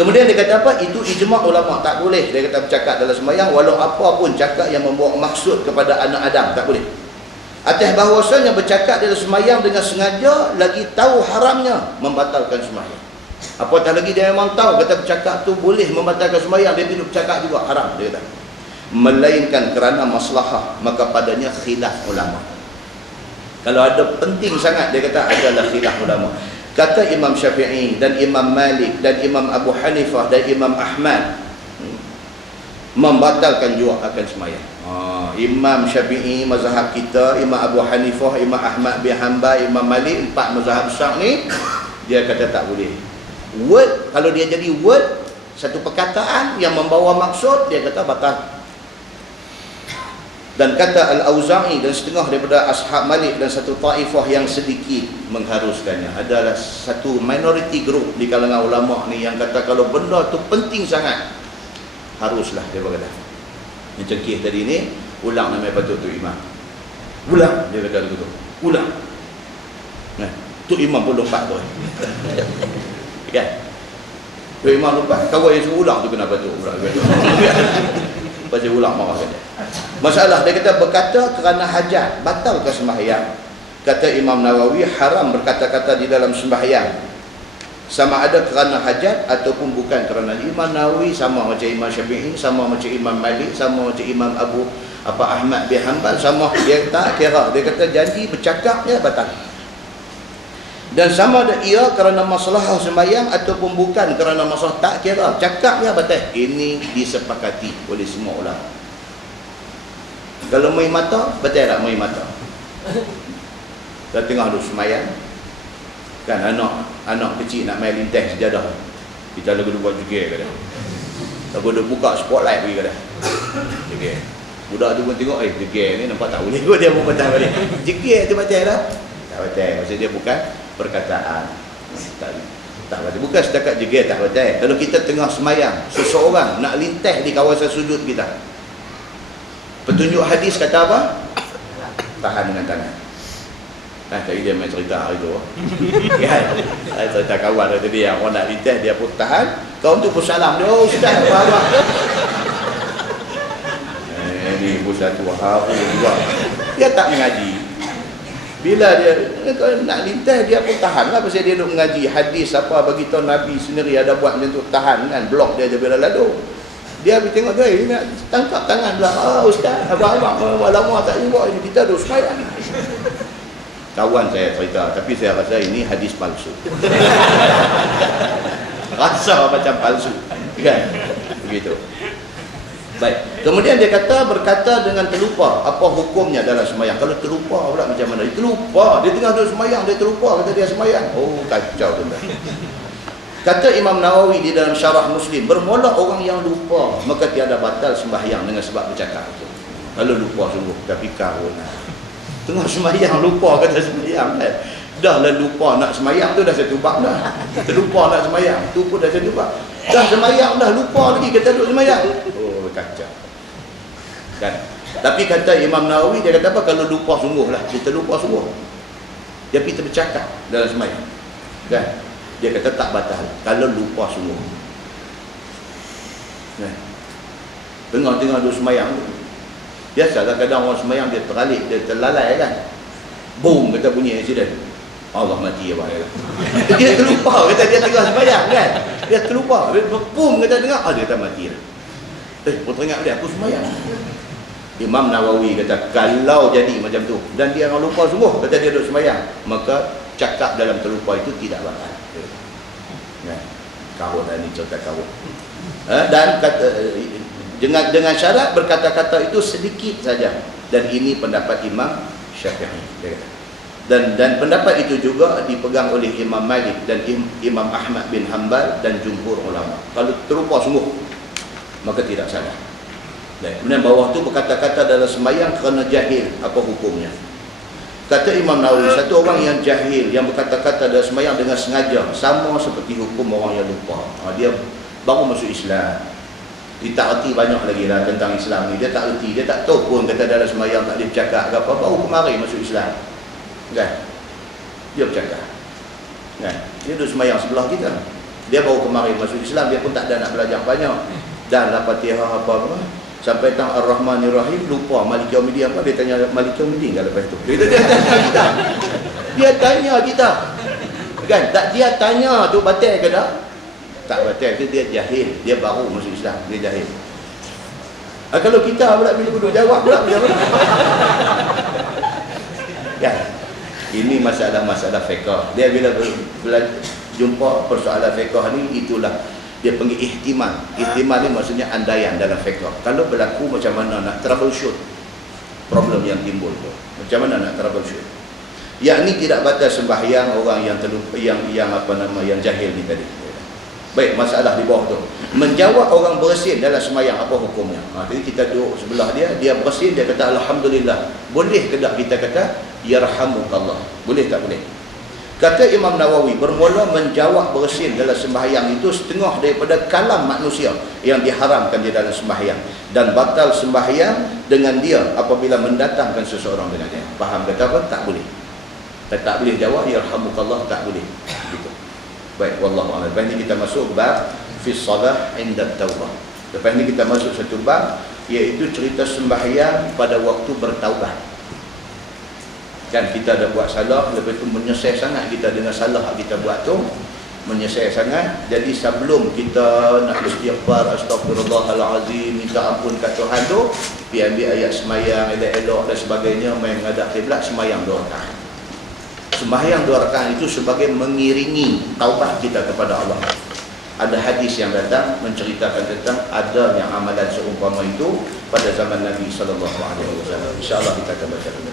Kemudian dia kata apa? Itu ijma' ulama, tak boleh dia kata bercakap dalam sembahyang walau apa pun cakap yang membawa maksud kepada anak Adam, tak boleh. Atas bahawasanya bercakap dalam sembahyang dengan sengaja lagi tahu haramnya membatalkan sembahyang. Apatah lagi dia memang tahu kata bercakap tu boleh membatalkan sembahyang, dia pergi bercakap juga haram, dia kata. Melainkan kerana maslahah, maka padanya khilaf ulama. Kalau ada penting sangat, dia kata adalah khilaf ulama. Kata Imam Syafi'i dan Imam Malik dan Imam Abu Hanifah dan Imam Ahmad membatalkan juga akan sembahyang. Imam Syafi'i mazhab kita, Imam Abu Hanifah, Imam Ahmad bin Hanbal, Imam Malik, 4 mazhab besar ni, dia kata tak boleh. Word, kalau dia jadi word, satu perkataan yang membawa maksud, dia kata batal. Dan kata Al-Auza'i dan setengah daripada ashab Malik dan satu taifah yang sedikit mengharuskannya. Adalah satu minority group di kalangan ulama ni yang kata kalau benda tu penting sangat, haruslah, dia berkata. Yang cengkih tadi ni, ulang nama patut tu imam. Ulang, dia kata begitu. Ulang. Nah, tu imam pun lompat tu. Kan? Tu imam lompat. Kau yang suruh ulang tu kenapa tu? Pasal ulang marah saja. Masalah dia kata berkata kerana hajat batal ke sembahyang. Kata Imam Nawawi, haram berkata-kata di dalam sembahyang, sama ada kerana hajat ataupun bukan kerana. Imam Nawawi sama macam Imam Syafi'i, sama macam Imam Malik, sama macam Imam Ahmad bin Hanbal, sama. Dia tak kira, dia kata janji bercakapnya batal. Dan sama ada ia kerana masalah sembahyang ataupun bukan kerana masalah, tak kira, cakapnya batal. Ini disepakati oleh semua ulama. Kalau main mata, betul tak main mata? Dah tengah duduk sembahyang, kan anak kecil nak main lintas sejadah, kita lagu buat juga kata. Lagu duk buka spotlight pergi kata. Jegel. Budak tu pun tengok, jegel ni nampak tak boleh kot dia pun petang balik. Jegel tu batal dah. Tak batal, maksud dia bukan perkataan. Tak batal. Bukan setakat jegel tak batal. Kalau kita tengah sembahyang, seseorang nak lintas di kawasan sujud kita, petunjuk hadis kata apa? Tahan dengan tangan. Tadi dia main cerita hari tu. Kan? Cerita kawan tadi yang orang nak lintas, dia pun tahan. Kawan tu pun salam dia, oh ustaz, apa-apa. Ni pun satu haru juga. Dia tak mengaji. Bila dia nak lintas, dia pun tahan lah. Pasal dia duduk mengaji hadis apa, bagi tahu Nabi sendiri ada buat macam tu, tahan kan. Blok dia je bila lalu. Dia pergi tengok dia, nak tangkap tangan pula. Ustaz, abang-abang lama tak jumpa ini, kita duduk sembahyang. Kawan saya cerita, tapi saya rasa ini hadis palsu. Rasa macam palsu, kan? Begitu. Baik. Kemudian dia kata berkata dengan terlupa. Apa hukumnya dalam sembahyang? Kalau terlupa pula macam mana? Dia terlupa. Dia tengah duduk sembahyang, dia terlupa kata dia sembahyang. Oh, kacau tu. Kata Imam Nawawi di dalam Syarah Muslim, bermula orang yang lupa, maka tiada batal sembahyang dengan sebab bercakap itu. Kalau lupa sungguh, tapi karun. Tengah sembahyang lupa kata sembahyang kan. Dah lah lupa nak sembahyang tu dah satu bab dah. Terlupa nak sembahyang tu pun dah satu bab. Dah sembahyang dah lupa lagi kata duduk sembahyang. Oh, kacau. Kan? Tapi kata Imam Nawawi, dia kata apa? Kalau lupa sungguh lah, dia terlupa sungguh, dia pergi bercakap dalam sembahyang. Kan? Dia kata tak batal kalau lupa sungguh. Kan? Tengah-tengah duduk sembahyang tu. Biasalah kadang orang sembahyang dia teralik, dia terlalai kan. Boom, kata bunyi accident. Allah mati apa dia. Dia terlupa kata dia tengah sembahyang kan. Dia terlupa. Boom kata dengar, dia kata mati dah. Pun teringat dia aku sembahyang. Imam Nawawi kata kalau jadi macam tu dan dia orang lupa sungguh kata dia duduk sembahyang, maka cakap dalam terlupa itu tidak batal. Kan? Kawat ni cerita kawat. Dan kata dengan syarat berkata-kata itu sedikit saja, dan ini pendapat Imam Syafi'i. Dan pendapat itu juga dipegang oleh Imam Malik dan Imam Ahmad bin Hanbal dan jumhur ulama. Kalau terlupa sungguh maka tidak salah. Kemudian bawah tu berkata-kata dalam sembahyang kerana jahil, apa hukumnya? Kata Imam Nawawi, satu orang yang jahil yang berkata-kata dalam sembahyang dengan sengaja sama seperti hukum orang yang lupa. Dia baru masuk Islam, dia tak erti banyak lagi lah tentang Islam ni. Dia tak erti, dia tak tahu pun kata dalam sembahyang tak boleh bercakap ke apa. Baru kemarin masuk Islam, kan? Dia bercakap, kan? Dia duduk sembahyang sebelah kita, dia baru kemarin masuk Islam, dia pun tak ada nak belajar banyak. Dan lah Fatihah apa-apa sampai tang Ar-Rahmanir-Rahim, lupa Malik Yaumiddin apa. Dia tanya Malik Yaumiddin kan lepas tu. Dia tanya kita, Kan? Tak dia tanya tu batal ke tak? Tak batal, tu dia jahil. Dia baru masuk Islam, dia jahil. Kalau kita pula bila duduk jawab pula macam mana? Kan? Ini masalah-masalah fiqh. Dia bila jumpa persoalan fiqh ni, itulah dia panggil ihtimal. Ihtimal ni maksudnya andaian dalam fiqh. Kalau berlaku macam mana nak troubleshoot problem yang timbul tu. Macam mana nak troubleshoot? Yakni tidak batal sembahyang orang yang terlupa, yang jahil ni tadi. Baik, masalah di bawah tu. Menjawab orang bersin dalam sembahyang, apa hukumnya? Jadi kita duduk sebelah dia, dia bersin, dia kata alhamdulillah. Boleh ke tak kita kata yarhamukallah? Boleh tak boleh? Kata Imam Nawawi, bermula menjawab bersin dalam sembahyang itu setengah daripada kalam manusia yang diharamkan di dalam sembahyang, dan batal sembahyang dengan dia apabila mendatangkan seseorang dengan dia. Faham kata apa? Tak boleh. Tak boleh jawab yarhamukallah, tak boleh. Gitu. Baik, wallahu a'lam. Lepas ni kita masuk bab fi shalah inda taubah. Lepas ni kita masuk satu bab, iaitu cerita sembahyang pada waktu bertaubat. Kan kita dah buat salah, lepas tu menyesal sangat kita dengan salah kita buat tu, menyesal sangat. Jadi sebelum kita nak istighfar, astagfirullahalazim, minta ampun kat Tuhan tu, pergi ambil ayat sembahyang elok-elok dan sebagainya, main menghadap kiblat, sembahyang 2 rakaat. Sembahyang 2 rakaat itu sebagai mengiringi taubat kita kepada Allah. Ada hadis yang datang menceritakan tentang adanya amalan seumpama itu pada zaman Nabi sallallahu alaihi wasallam. Insya-Allah kita akan baca dulu.